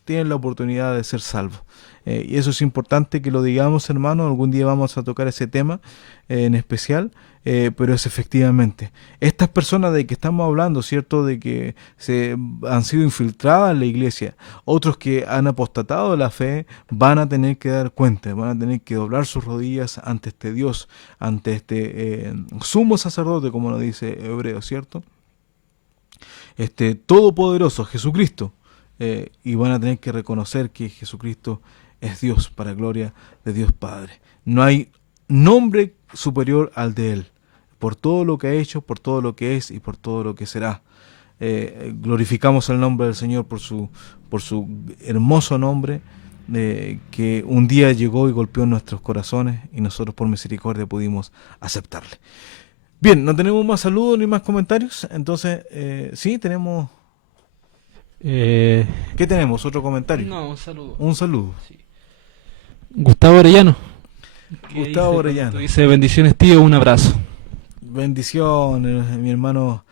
tienen la oportunidad de ser salvos. Y eso es importante que lo digamos, hermano. Algún día vamos a tocar ese tema en especial, pero es efectivamente estas personas de que estamos hablando, ¿cierto? De que se han sido infiltradas en la iglesia, otros que han apostatado de la fe, van a tener que dar cuenta, van a tener que doblar sus rodillas ante este Dios, ante este sumo sacerdote, como nos dice Hebreo, ¿cierto? Este todopoderoso Jesucristo, y van a tener que reconocer que Jesucristo es Dios, para gloria de Dios Padre. No hay nombre superior al de Él, por todo lo que ha hecho, por todo lo que es y por todo lo que será. Glorificamos el nombre del Señor por su hermoso nombre, que un día llegó y golpeó nuestros corazones y nosotros por misericordia pudimos aceptarle. Bien, no tenemos más saludos ni más comentarios, entonces sí, tenemos... ¿Qué tenemos? ¿Otro comentario? No, un saludo. Un saludo. Sí. Gustavo Orellano. Gustavo Orellano. Dice, bendiciones tío, un abrazo. Bendiciones, mi hermano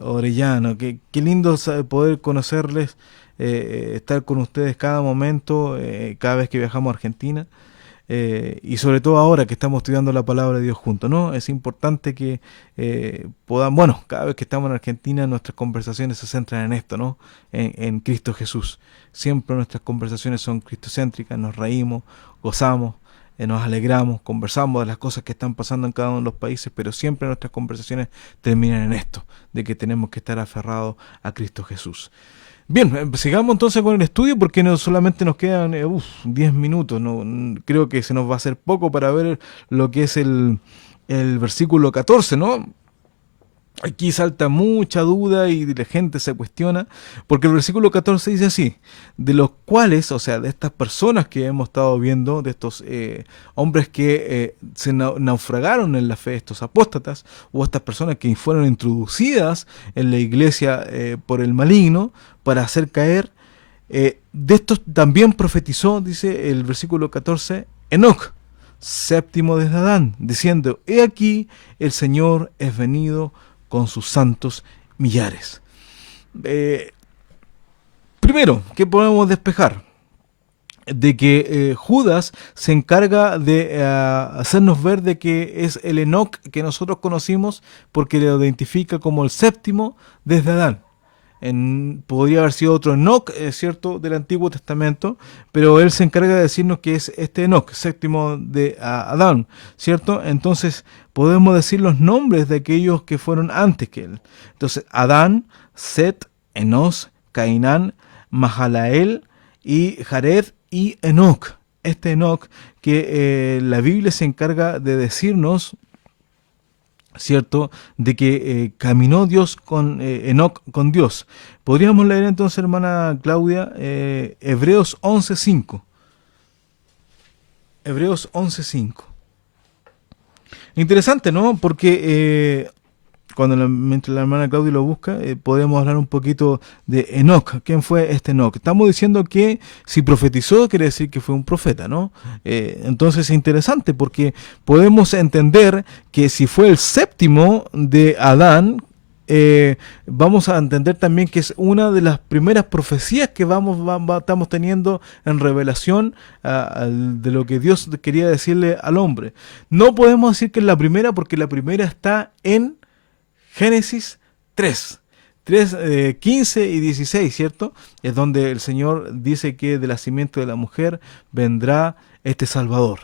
Orellano. Qué lindo poder conocerles, estar con ustedes cada momento, cada vez que viajamos a Argentina. Y sobre todo ahora que estamos estudiando la palabra de Dios juntos, ¿no? Es importante que podamos, bueno, cada vez que estamos en Argentina nuestras conversaciones se centran en esto, ¿no? En Cristo Jesús. Siempre nuestras conversaciones son cristocéntricas, nos reímos, gozamos, nos alegramos, conversamos de las cosas que están pasando en cada uno de los países, pero siempre nuestras conversaciones terminan en esto, de que tenemos que estar aferrados a Cristo Jesús. Bien, sigamos entonces con el estudio porque no solamente nos quedan 10 minutos. Creo que se nos va a hacer poco para ver lo que es el versículo 14, ¿no? Aquí salta mucha duda y la gente se cuestiona, porque el versículo 14 dice así: de los cuales, o sea, de estas personas que hemos estado viendo, de estos hombres que se naufragaron en la fe, estos apóstatas, o estas personas que fueron introducidas en la iglesia por el maligno para hacer caer, de estos también profetizó, dice el versículo 14, Enoc, séptimo desde Adán, diciendo: he aquí el Señor es venido con sus santos millares. Primero, ¿qué podemos despejar? De que Judas se encarga de hacernos ver de que es el Enoc que nosotros conocimos, porque lo identifica como el séptimo desde Adán. Podría haber sido otro Enoc, ¿cierto?, del Antiguo Testamento, pero él se encarga de decirnos que es este Enoc, séptimo de Adán, ¿cierto? Entonces podemos decir los nombres de aquellos que fueron antes que él. Entonces, Adán, Set, Enos, Cainán, Mahalael y Jared y Enoc. Este Enoc que la Biblia se encarga de decirnos, ¿cierto?, de que caminó Dios con Enoc con Dios. Podríamos leer entonces, hermana Claudia, Hebreos 11:5. Hebreos 11:5. Interesante, ¿no? Porque mientras la hermana Claudia lo busca, podemos hablar un poquito de Enoc. ¿Quién fue este Enoc? Estamos diciendo que si profetizó, quiere decir que fue un profeta, ¿no? Entonces es interesante porque podemos entender que si fue el séptimo de Adán, vamos a entender también que es una de las primeras profecías que estamos teniendo en revelación de lo que Dios quería decirle al hombre. No podemos decir que es la primera, porque la primera está en Génesis 3, 15 y 16, ¿cierto? Es donde el Señor dice que de la simiente de la mujer vendrá este Salvador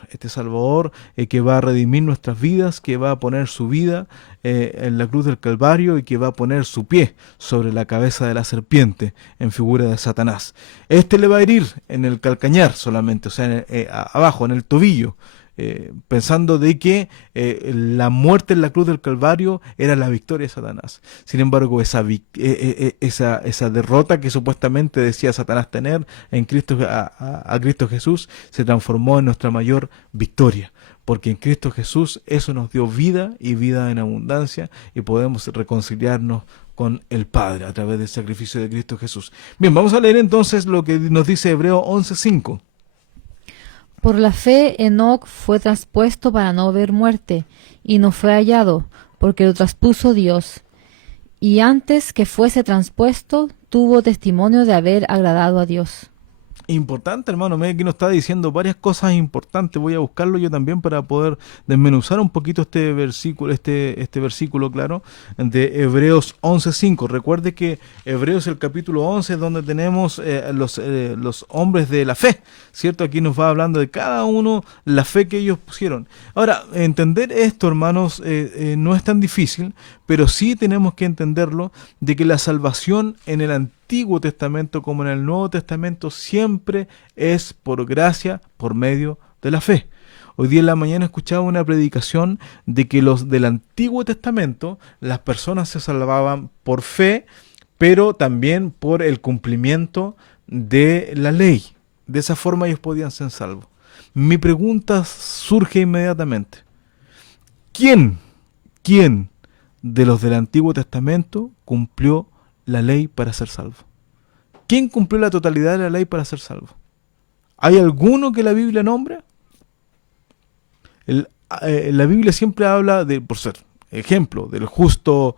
que va a redimir nuestras vidas, que va a poner su vida en la cruz del Calvario y que va a poner su pie sobre la cabeza de la serpiente en figura de Satanás. Este le va a herir en el calcañar solamente, o sea, abajo, en el tobillo, pensando de que la muerte en la cruz del Calvario era la victoria de Satanás. Sin embargo, esa derrota que supuestamente decía Satanás tener en Cristo, a Cristo Jesús, se transformó en nuestra mayor victoria. Porque en Cristo Jesús eso nos dio vida y vida en abundancia, y podemos reconciliarnos con el Padre a través del sacrificio de Cristo Jesús. Bien, vamos a leer entonces lo que nos dice Hebreos 11:5. Por la fe, Enoc fue traspuesto para no ver muerte, y no fue hallado, porque lo traspuso Dios. Y antes que fuese traspuesto, tuvo testimonio de haber agradado a Dios. Importante, hermano, aquí nos está diciendo varias cosas importantes. Voy a buscarlo yo también para poder desmenuzar un poquito este versículo, claro, de Hebreos 11:5. Recuerde que Hebreos, el capítulo 11, es donde tenemos los hombres de la fe, ¿cierto? Aquí nos va hablando de cada uno la fe que ellos pusieron. Ahora, entender esto, hermanos, no es tan difícil, pero sí tenemos que entenderlo, de que la salvación en el Antiguo Testamento como en el Nuevo Testamento siempre es por gracia, por medio de la fe. Hoy día en la mañana escuchaba una predicación de que los del Antiguo Testamento, las personas se salvaban por fe, pero también por el cumplimiento de la ley. De esa forma ellos podían ser salvos. Mi pregunta surge inmediatamente. ¿Quién de los del Antiguo Testamento cumplió la ley para ser salvo? ¿Quién cumplió la totalidad de la ley para ser salvo? ¿Hay alguno que la Biblia nombra? La Biblia siempre habla, por ser ejemplo, del justo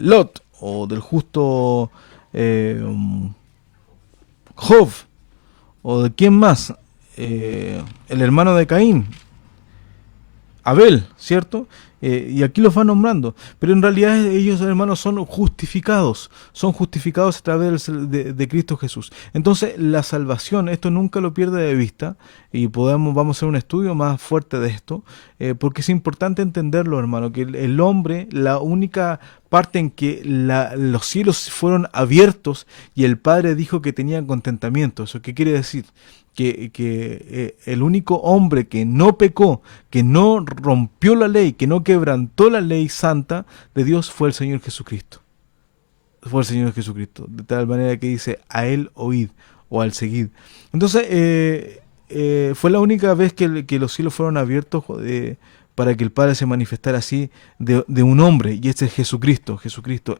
Lot, o del justo Job, o de quién más, el hermano de Caín, Abel, ¿cierto? Y aquí los va nombrando, pero en realidad ellos, hermanos, son justificados a través de Cristo Jesús. Entonces la salvación, esto nunca lo pierde de vista, y vamos a hacer un estudio más fuerte de esto, porque es importante entenderlo, hermano, que el hombre, la única parte en que los cielos fueron abiertos y el Padre dijo que tenía contentamiento. ¿Eso qué quiere decir? Que el único hombre que no pecó, que no rompió la ley, que no quebrantó la ley santa de Dios fue el Señor Jesucristo. Fue el Señor Jesucristo. De tal manera que dice, a Él oíd, o al seguid. Entonces, fue la única vez que los cielos fueron abiertos para que el Padre se manifestara así de un hombre, y este es Jesucristo,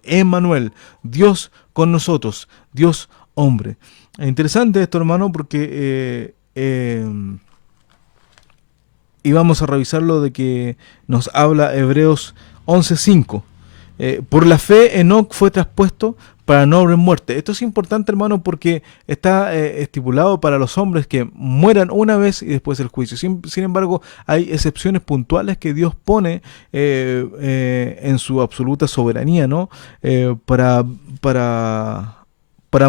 Emmanuel, Dios con nosotros, Dios hombre. Es interesante esto, hermano, porque íbamos a revisar lo de que nos habla Hebreos 11:5. Por la fe Enoc fue traspuesto para no haber muerte. Esto es importante, hermano, porque está estipulado para los hombres que mueran una vez y después el juicio. Sin embargo, hay excepciones puntuales que Dios pone en su absoluta soberanía, ¿no? Para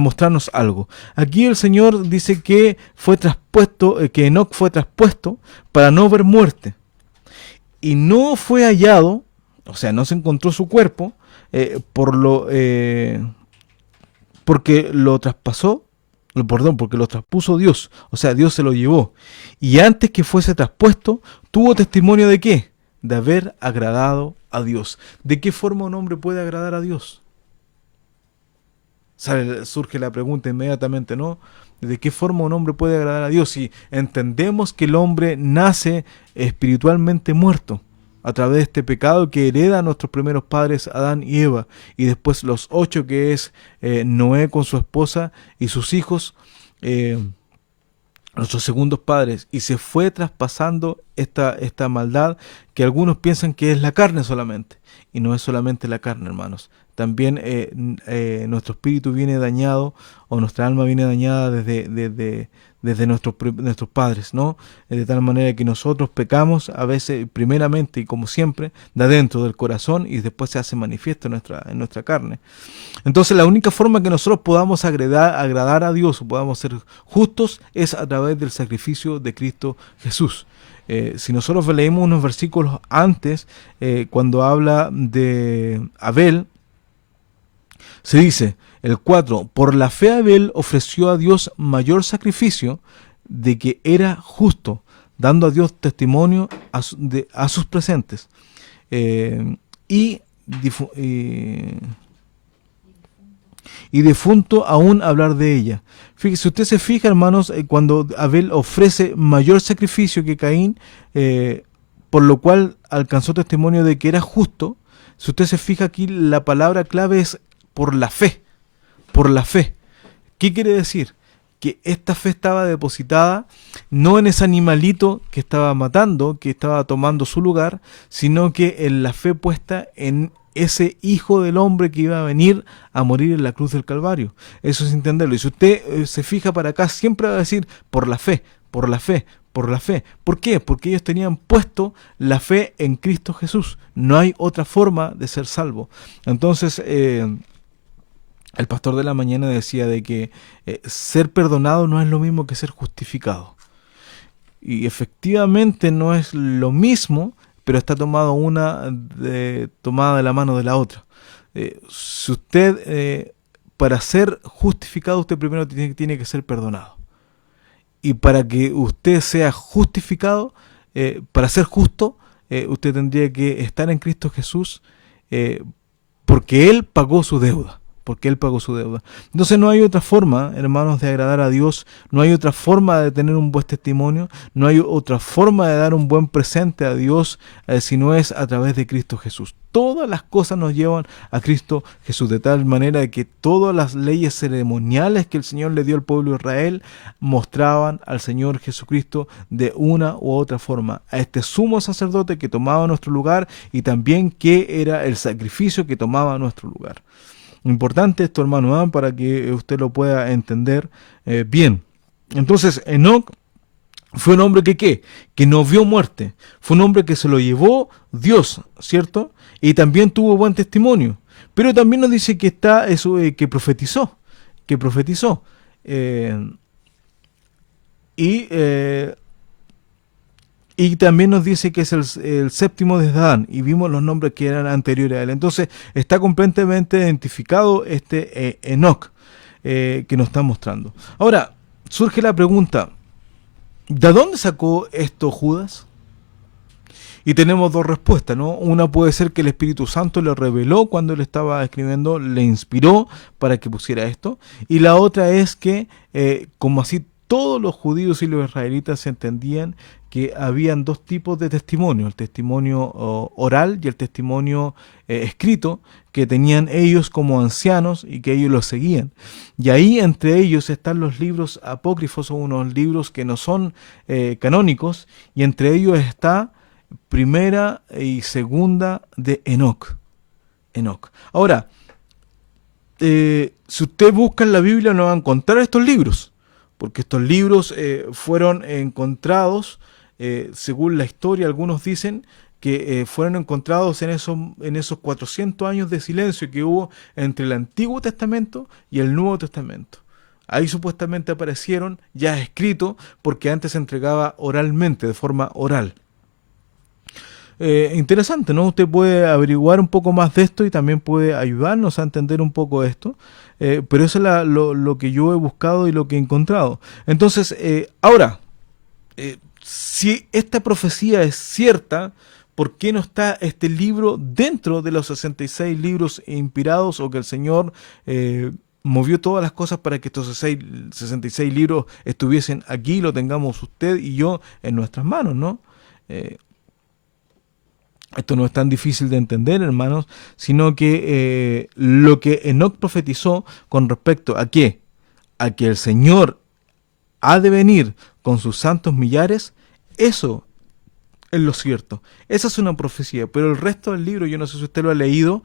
mostrarnos algo. Aquí el Señor dice que fue traspuesto, que Enoc fue traspuesto para no ver muerte. Y no fue hallado, o sea, no se encontró su cuerpo, porque lo traspuso Dios. O sea, Dios se lo llevó. Y antes que fuese traspuesto, tuvo testimonio de ¿qué? De haber agradado a Dios. ¿De qué forma un hombre puede agradar a Dios? Surge la pregunta inmediatamente, ¿no? ¿De qué forma un hombre puede agradar a Dios? Si entendemos que el hombre nace espiritualmente muerto a través de este pecado que hereda a nuestros primeros padres, Adán y Eva, y después los 8 que es Noé con su esposa y sus hijos, nuestros segundos padres, y se fue traspasando esta maldad que algunos piensan que es la carne solamente, y no es solamente la carne, hermanos. También nuestro espíritu viene dañado, o nuestra alma viene dañada desde nuestros padres, ¿no? De tal manera que nosotros pecamos a veces, primeramente y como siempre, de adentro del corazón, y después se hace manifiesto en nuestra carne. Entonces la única forma que nosotros podamos agradar a Dios, o podamos ser justos, es a través del sacrificio de Cristo Jesús. Si nosotros leemos unos versículos antes, cuando habla de Abel, se dice, el 4, por la fe Abel ofreció a Dios mayor sacrificio de que era justo, dando a Dios testimonio a sus presentes. Y difunto aún hablar de ella. Fíjese, si usted se fija, hermanos, cuando Abel ofrece mayor sacrificio que Caín, por lo cual alcanzó testimonio de que era justo, si usted se fija aquí, la palabra clave es por la fe. Por la fe. ¿Qué quiere decir? Que esta fe estaba depositada no en ese animalito que estaba matando, que estaba tomando su lugar, sino que en la fe puesta en ese Hijo del Hombre que iba a venir a morir en la cruz del Calvario. Eso es entenderlo. Y si usted se fija para acá, siempre va a decir por la fe, por la fe, por la fe. ¿Por qué? Porque ellos tenían puesto la fe en Cristo Jesús. No hay otra forma de ser salvo. Entonces, el pastor de la mañana decía de que ser perdonado no es lo mismo que ser justificado. Y efectivamente no es lo mismo, pero está tomada de la mano de la otra. Si usted, para ser justificado, usted primero tiene que ser perdonado. Y para que usted sea justificado, para ser justo, usted tendría que estar en Cristo Jesús, porque Él pagó su deuda. Porque Él pagó su deuda. Entonces no hay otra forma, hermanos, de agradar a Dios. No hay otra forma de tener un buen testimonio. No hay otra forma de dar un buen presente a Dios si no es a través de Cristo Jesús. Todas las cosas nos llevan a Cristo Jesús, de tal manera que todas las leyes ceremoniales que el Señor le dio al pueblo de Israel mostraban al Señor Jesucristo de una u otra forma, a este sumo sacerdote que tomaba nuestro lugar y también que era el sacrificio que tomaba nuestro lugar. Importante esto, hermano, para que usted lo pueda entender bien. Entonces, Enoc fue un hombre que no vio muerte. Fue un hombre que se lo llevó Dios, ¿cierto? Y también tuvo buen testimonio. Pero también nos dice que está eso, que profetizó. Y también nos dice que es el séptimo de Adán, y vimos los nombres que eran anteriores a él. Entonces está completamente identificado este Enoc que nos está mostrando. Ahora, surge la pregunta, ¿de dónde sacó esto Judas? Y tenemos dos respuestas, ¿no? Una puede ser que el Espíritu Santo le reveló cuando él estaba escribiendo, le inspiró para que pusiera esto. Y la otra es que, como así todos los judíos y los israelitas entendían que habían dos tipos de testimonio, el testimonio oral y el testimonio escrito, que tenían ellos como ancianos y que ellos los seguían. Y ahí entre ellos están los libros apócrifos, o unos libros que no son canónicos, y entre ellos está primera y segunda de Enoc. Ahora, si usted busca en la Biblia no va a encontrar estos libros, porque estos libros fueron encontrados, según la historia, algunos dicen que fueron encontrados en esos 400 años de silencio que hubo entre el Antiguo Testamento y el Nuevo Testamento. Ahí supuestamente aparecieron ya escritos, porque antes se entregaba oralmente, de forma oral. Interesante, ¿no? Usted puede averiguar un poco más de esto y también puede ayudarnos a entender un poco esto, pero eso es lo que yo he buscado y lo que he encontrado. Entonces, ahora, si esta profecía es cierta, ¿por qué no está este libro dentro de los 66 libros inspirados, o que el Señor movió todas las cosas para que estos 66 libros estuviesen aquí, lo tengamos usted y yo en nuestras manos, ¿no? Esto no es tan difícil de entender, hermanos, sino que lo que Enoc profetizó con respecto a qué, a que el Señor ha de venir con sus santos millares, eso es lo cierto. Esa es una profecía, pero el resto del libro, yo no sé si usted lo ha leído,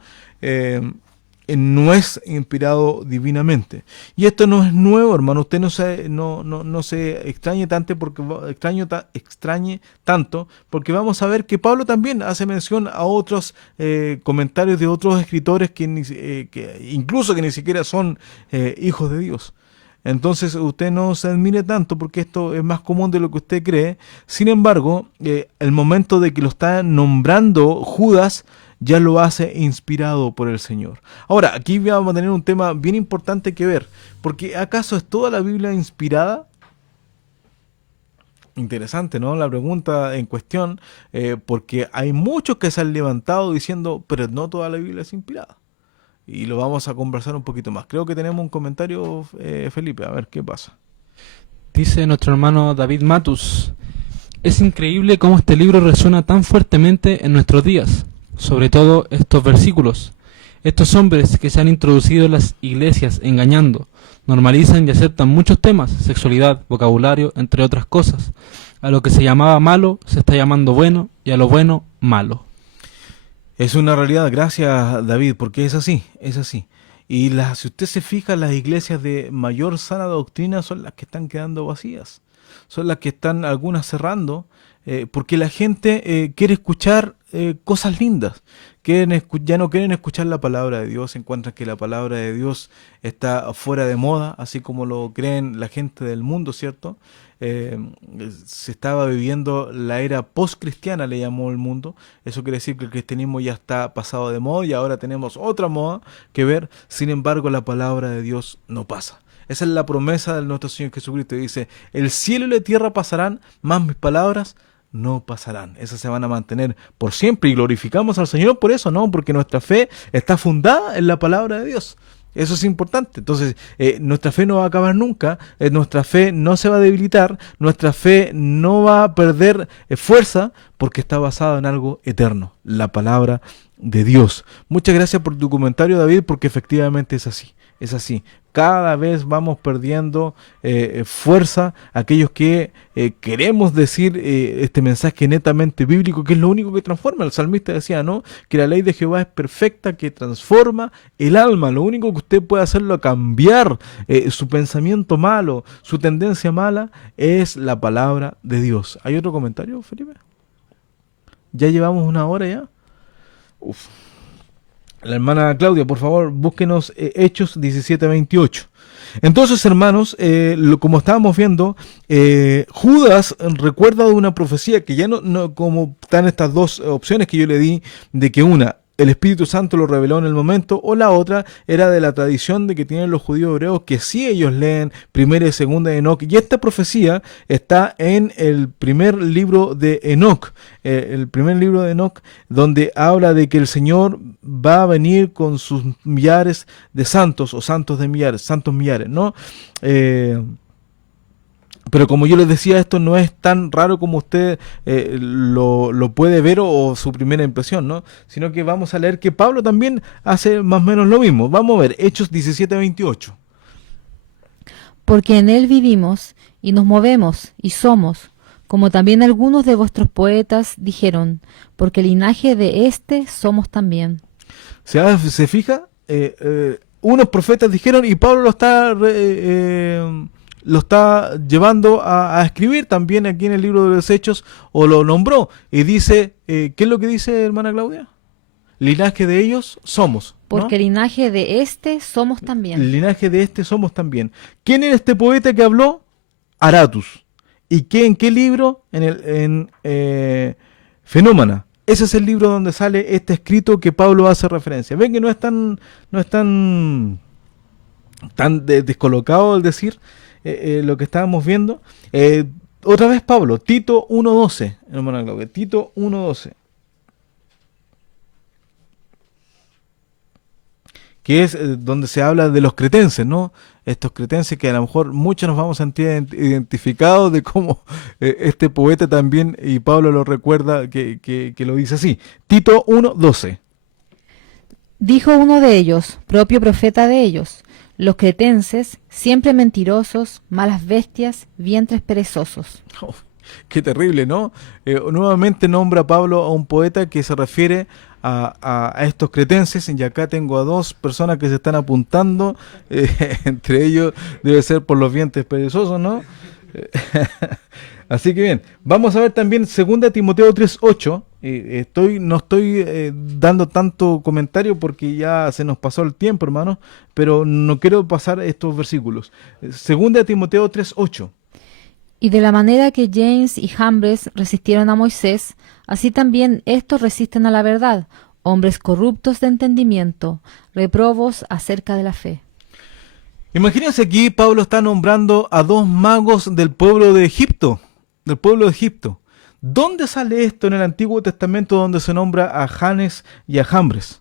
no es inspirado divinamente. Y esto no es nuevo, hermano. Usted no se extrañe tanto, porque vamos a ver que Pablo también hace mención a otros comentarios de otros escritores que incluso que ni siquiera son hijos de Dios. Entonces usted no se admire tanto, porque esto es más común de lo que usted cree. Sin embargo, el momento de que lo está nombrando Judas, ya lo hace inspirado por el Señor. Ahora, aquí vamos a tener un tema bien importante que ver, porque ¿acaso es toda la Biblia inspirada? Interesante, ¿no? La pregunta en cuestión, porque hay muchos que se han levantado diciendo, pero no toda la Biblia es inspirada. Y lo vamos a conversar un poquito más. Creo que tenemos un comentario, Felipe, a ver qué pasa. Dice nuestro hermano David Matus: es increíble cómo este libro resuena tan fuertemente en nuestros días, sobre todo estos versículos. Estos hombres que se han introducido en las iglesias engañando, normalizan y aceptan muchos temas, sexualidad, vocabulario, entre otras cosas. A lo que se llamaba malo se está llamando bueno, y a lo bueno, malo. Es una realidad, gracias David, porque es así. Y si usted se fija, las iglesias de mayor sana doctrina son las que están quedando vacías. Son las que están algunas cerrando, porque la gente quiere escuchar cosas lindas. Ya no quieren escuchar la palabra de Dios, encuentran que la palabra de Dios está fuera de moda, así como lo creen la gente del mundo, ¿cierto? Se estaba viviendo la era post-cristiana, le llamó el mundo. Eso quiere decir que el cristianismo ya está pasado de moda y ahora tenemos otra moda que ver. Sin embargo, la palabra de Dios no pasa. Esa es la promesa de nuestro Señor Jesucristo. Dice, el cielo y la tierra pasarán, mas mis palabras no pasarán. Esas se van a mantener por siempre y glorificamos al Señor por eso, ¿no? Porque nuestra fe está fundada en la palabra de Dios. Eso es importante. Entonces, nuestra fe no va a acabar nunca, nuestra fe no se va a debilitar, nuestra fe no va a perder fuerza porque está basada en algo eterno, la palabra de Dios. Muchas gracias por tu comentario, David, porque efectivamente es así. Es así. Cada vez vamos perdiendo fuerza aquellos que queremos decir este mensaje netamente bíblico, que es lo único que transforma. El salmista decía, ¿no? Que la ley de Jehová es perfecta, que transforma el alma. Lo único que usted puede hacerlo a cambiar su pensamiento malo, su tendencia mala, es la palabra de Dios. ¿Hay otro comentario, Felipe? ¿Ya llevamos una hora ya? Uf. La hermana Claudia, por favor, búsquenos Hechos 17:28. Entonces, hermanos, como estábamos viendo, Judas recuerda de una profecía que ya no como están estas dos opciones que yo le di, de que una, el Espíritu Santo lo reveló en el momento, o la otra era de la tradición de que tienen los judíos hebreos, que sí ellos leen primera y segunda de Enoc, y esta profecía está en el primer libro de Enoc, donde habla de que el Señor va a venir con sus millares de santos, o santos millares, ¿no? Pero como yo les decía, esto no es tan raro como usted lo puede ver o su primera impresión, ¿no? Sino que vamos a leer que Pablo también hace más o menos lo mismo. Vamos a ver, Hechos 17:28. Porque en él vivimos y nos movemos y somos, como también algunos de vuestros poetas dijeron, porque linaje de éste somos también. ¿Se fija? Unos profetas dijeron y Pablo lo está llevando a escribir también aquí en el libro de los Hechos, o lo nombró, y dice, ¿qué es lo que dice, hermana Claudia? Linaje de ellos somos, ¿no? Porque linaje de este somos también. El linaje de este somos también. ¿Quién era este poeta que habló? Aratus. ¿Y en qué libro? En Fenómena. Ese es el libro donde sale este escrito que Pablo hace referencia. Ven que no es tan descolocado el decir lo que estábamos viendo. Otra vez Pablo, Tito 1:12, hermana Claudia, Tito 1:12, que es donde se habla de los cretenses, ¿no? Estos cretenses que a lo mejor muchos nos vamos a sentir identificados de cómo este poeta también, y Pablo lo recuerda, que lo dice así. Tito 1:12. Dijo uno de ellos, propio profeta de ellos, los cretenses, siempre mentirosos, malas bestias, vientres perezosos. Oh, qué terrible, ¿no? Nuevamente nombra Pablo a un poeta que se refiere a estos cretenses, y acá tengo a dos personas que se están apuntando, entre ellos debe ser por los vientres perezosos, ¿no? Así que bien, vamos a ver también 2 Timoteo 3:8. No estoy dando tanto comentario porque ya se nos pasó el tiempo, hermanos, pero no quiero pasar estos versículos. 2 Timoteo 3:8. Y de la manera que James y Jambres resistieron a Moisés, así también estos resisten a la verdad, hombres corruptos de entendimiento, reprobos acerca de la fe. Imagínense aquí, Pablo está nombrando a dos magos del pueblo de Egipto. ¿Dónde sale esto en el Antiguo Testamento donde se nombra a Janes y a Jambres?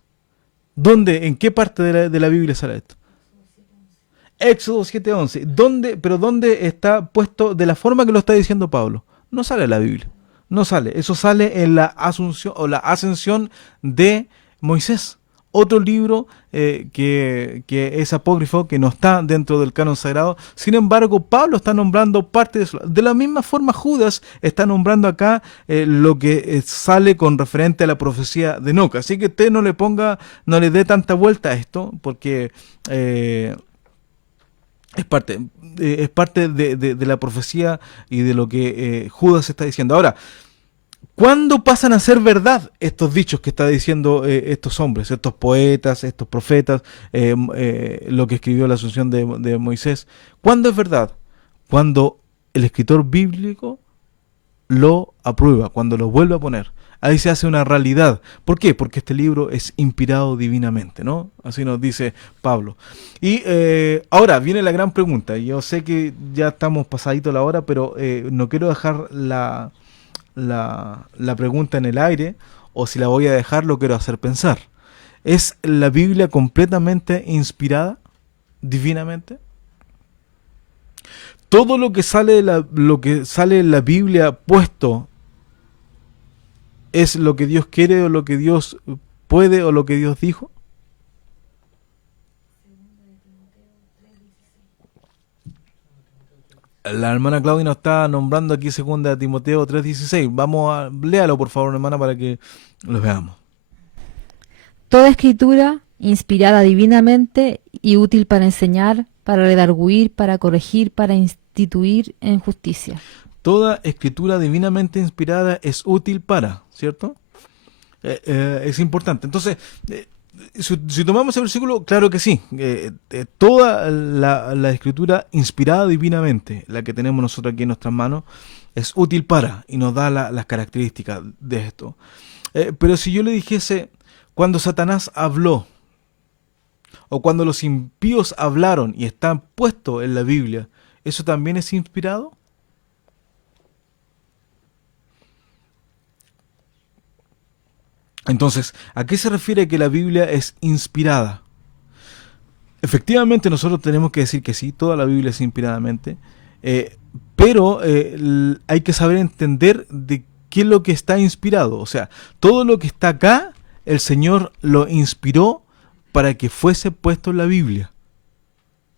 ¿Dónde? ¿En qué parte de la Biblia sale esto? Éxodo 7:11. ¿Dónde está puesto de la forma que lo está diciendo Pablo? No sale en la Biblia. No sale. Eso sale en la Asunción o la Ascensión de Moisés. Otro libro que es apócrifo, que no está dentro del canon sagrado. Sin embargo, Pablo está nombrando parte de eso. De la misma forma, Judas está nombrando acá lo que sale con referente a la profecía de Enoc. Así que usted no le dé tanta vuelta a esto, porque es parte de la profecía y de lo que Judas está diciendo. Ahora, ¿cuándo pasan a ser verdad estos dichos que está diciendo estos hombres, estos poetas, estos profetas, lo que escribió la Asunción de Moisés? ¿Cuándo es verdad? Cuando el escritor bíblico lo aprueba, cuando lo vuelve a poner. Ahí se hace una realidad. ¿Por qué? Porque este libro es inspirado divinamente, ¿no? Así nos dice Pablo. Y ahora viene la gran pregunta. Yo sé que ya estamos pasadito la hora, pero no quiero dejar la pregunta en el aire, o si la voy a dejar, lo quiero hacer pensar. ¿Es la Biblia completamente inspirada divinamente? ¿Todo lo que sale lo que sale en la Biblia puesto es lo que Dios quiere, o lo que Dios puede, o lo que Dios dijo? La hermana Claudia nos está nombrando aquí 2 Timoteo 3:16. Léalo por favor, hermana, para que lo veamos. Toda escritura, inspirada divinamente y útil para enseñar, para redarguir, para corregir, para instituir en justicia. Toda escritura divinamente inspirada es útil para, ¿cierto? Es importante. Entonces, si tomamos el versículo, claro que sí. Toda la escritura inspirada divinamente, la que tenemos nosotros aquí en nuestras manos, es útil para, y nos da las características de esto. Pero si yo le dijese, cuando Satanás habló, o cuando los impíos hablaron y están puestos en la Biblia, ¿eso también es inspirado? Entonces, ¿a qué se refiere que la Biblia es inspirada? Efectivamente, nosotros tenemos que decir que sí, toda la Biblia es inspiradamente, pero hay que saber entender de qué es lo que está inspirado. O sea, todo lo que está acá, el Señor lo inspiró para que fuese puesto en la Biblia.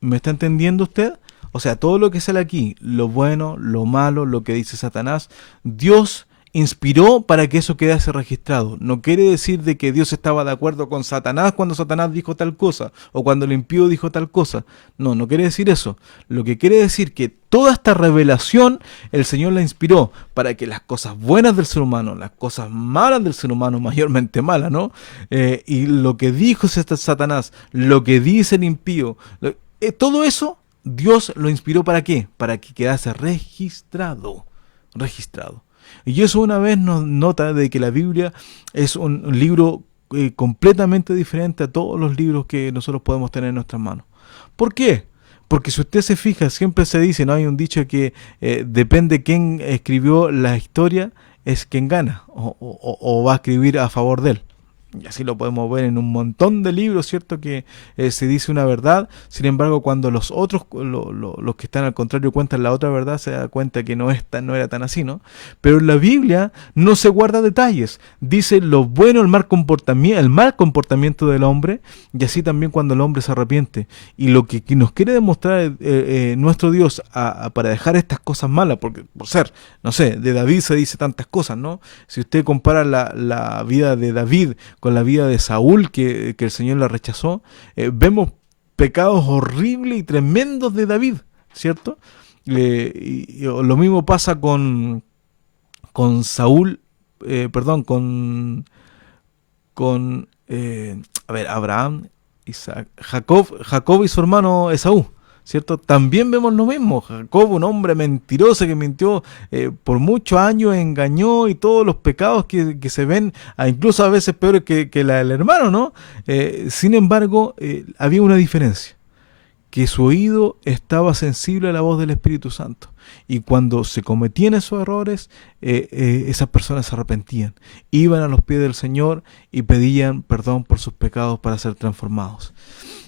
¿Me está entendiendo usted? O sea, todo lo que sale aquí, lo bueno, lo malo, lo que dice Satanás, Dios inspiró para que eso quedase registrado. No quiere decir de que Dios estaba de acuerdo con Satanás cuando Satanás dijo tal cosa, o cuando el impío dijo tal cosa. No, no quiere decir eso. Lo que quiere decir que toda esta revelación el Señor la inspiró para que las cosas buenas del ser humano, las cosas malas del ser humano, mayormente malas, ¿no? Y lo que dijo Satanás, lo que dice el impío, todo eso Dios lo inspiró ¿para qué? Para que quedase registrado. Y eso una vez nos nota de que la Biblia es un libro completamente diferente a todos los libros que nosotros podemos tener en nuestras manos. ¿Por qué? Porque si usted se fija, siempre se dice, ¿no? Hay un dicho que depende quién escribió la historia, es quien gana o va a escribir a favor de él. Y así lo podemos ver en un montón de libros, ¿cierto? Que se dice una verdad, sin embargo, cuando los otros, los que están al contrario, cuentan la otra verdad, se da cuenta que no era tan así, ¿no? Pero en la Biblia no se guarda detalles. Dice lo bueno, el mal comportamiento del hombre, y así también cuando el hombre se arrepiente. Y lo que nos quiere demostrar nuestro Dios para dejar estas cosas malas, porque por ser, no sé, de David se dice tantas cosas, ¿no? Si usted compara la vida de David con la vida de Saúl, que el Señor la rechazó, vemos pecados horribles y tremendos de David, ¿cierto? Y lo mismo pasa con Saúl, Abraham, Isaac, Jacob y su hermano Esaú, ¿cierto? También vemos lo mismo. Jacob, un hombre mentiroso que mintió por muchos años, engañó, y todos los pecados que se ven, incluso a veces peores que la del hermano, ¿no? Sin embargo, había una diferencia, que su oído estaba sensible a la voz del Espíritu Santo. Y cuando se cometían esos errores, esas personas se arrepentían, iban a los pies del Señor y pedían perdón por sus pecados para ser transformados.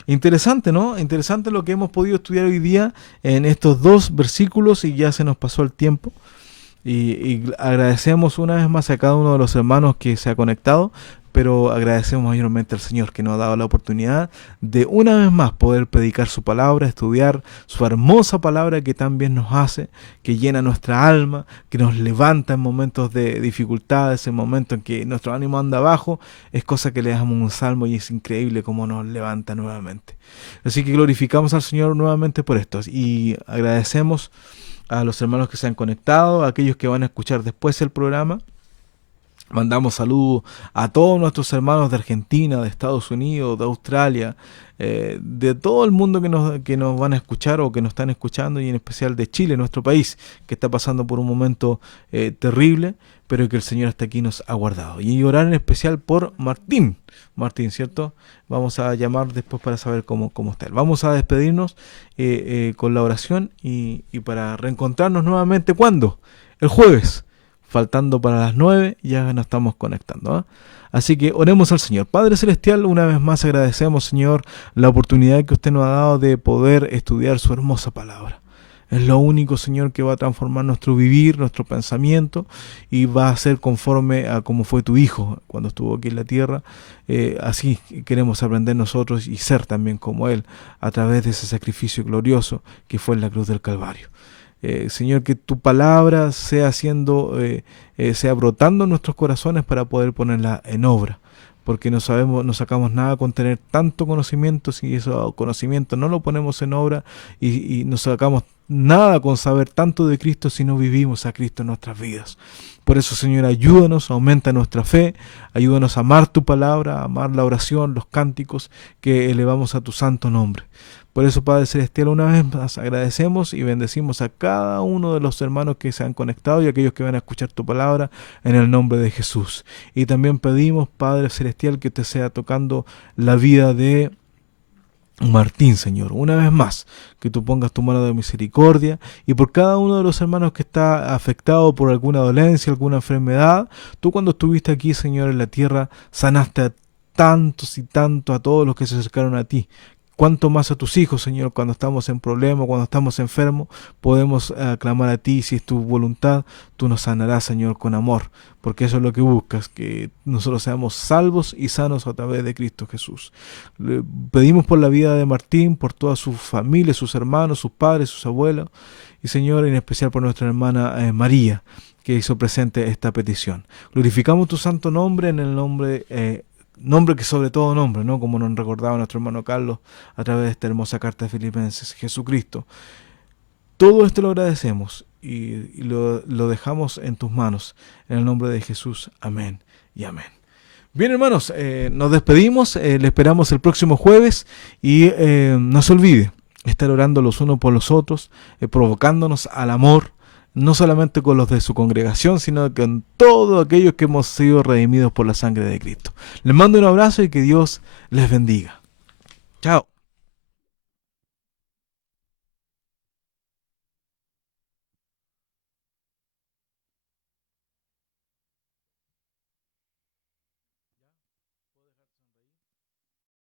Interesante, ¿no? Interesante lo que hemos podido estudiar hoy día en estos 2 versículos, y ya se nos pasó el tiempo. Y agradecemos una vez más a cada uno de los hermanos que se ha conectado, pero agradecemos mayormente al Señor que nos ha dado la oportunidad de una vez más poder predicar su palabra, estudiar su hermosa palabra que tan bien nos hace, que llena nuestra alma, que nos levanta en momentos de dificultades, en momentos en que nuestro ánimo anda abajo. Es cosa que le damos un salmo y es increíble cómo nos levanta nuevamente. Así que glorificamos al Señor nuevamente por esto y agradecemos a los hermanos que se han conectado, a aquellos que van a escuchar después el programa. Mandamos saludos a todos nuestros hermanos de Argentina, de Estados Unidos, de Australia, de todo el mundo que nos van a escuchar o que nos están escuchando, y en especial de Chile, nuestro país, que está pasando por un momento terrible, pero que el Señor hasta aquí nos ha guardado. Y orar en especial por Martín, ¿cierto? Vamos a llamar después para saber cómo está él. Vamos a despedirnos con la oración y para reencontrarnos nuevamente, ¿cuándo? El jueves, faltando para las 9, ya nos estamos conectando, ¿eh? Así que oremos al Señor. Padre Celestial, una vez más agradecemos, Señor, la oportunidad que usted nos ha dado de poder estudiar su hermosa palabra. Es lo único, Señor, que va a transformar nuestro vivir, nuestro pensamiento, y va a ser conforme a como fue tu Hijo cuando estuvo aquí en la tierra. Así queremos aprender nosotros y ser también como Él, a través de ese sacrificio glorioso que fue en la cruz del Calvario. Señor, que tu palabra sea sea brotando en nuestros corazones para poder ponerla en obra, porque no sacamos nada con tener tanto conocimiento si ese conocimiento no lo ponemos en obra, y no sacamos nada con saber tanto de Cristo si no vivimos a Cristo en nuestras vidas. Por eso, Señor, ayúdanos, aumenta nuestra fe, ayúdanos a amar tu palabra, a amar la oración, los cánticos que elevamos a tu santo nombre. Por eso, Padre Celestial, una vez más agradecemos y bendecimos a cada uno de los hermanos que se han conectado y aquellos que van a escuchar tu palabra en el nombre de Jesús. Y también pedimos, Padre Celestial, que te sea tocando la vida de Martín, Señor, una vez más, que tú pongas tu mano de misericordia, y por cada uno de los hermanos que está afectado por alguna dolencia, alguna enfermedad. Tú, cuando estuviste aquí, Señor, en la tierra, sanaste a tantos y tantos, a todos los que se acercaron a ti. Cuánto más a tus hijos, Señor, cuando estamos en problemas, cuando estamos enfermos, podemos clamar a ti. Si es tu voluntad, tú nos sanarás, Señor, con amor, porque eso es lo que buscas, que nosotros seamos salvos y sanos a través de Cristo Jesús. Le pedimos por la vida de Martín, por toda su familia, sus hermanos, sus padres, sus abuelos, y, Señor, en especial por nuestra hermana María, que hizo presente esta petición. Glorificamos tu santo nombre, en el nombre que sobre todo nombre, ¿no? Como nos recordaba nuestro hermano Carlos a través de esta hermosa carta de Filipenses, Jesucristo. Todo esto lo agradecemos y lo dejamos en tus manos, en el nombre de Jesús. Amén y amén. Bien, hermanos, nos despedimos, le esperamos el próximo jueves, y no se olvide estar orando los unos por los otros, provocándonos al amor, no solamente con los de su congregación, sino con todos aquellos que hemos sido redimidos por la sangre de Cristo. Les mando un abrazo y que Dios les bendiga. Chao.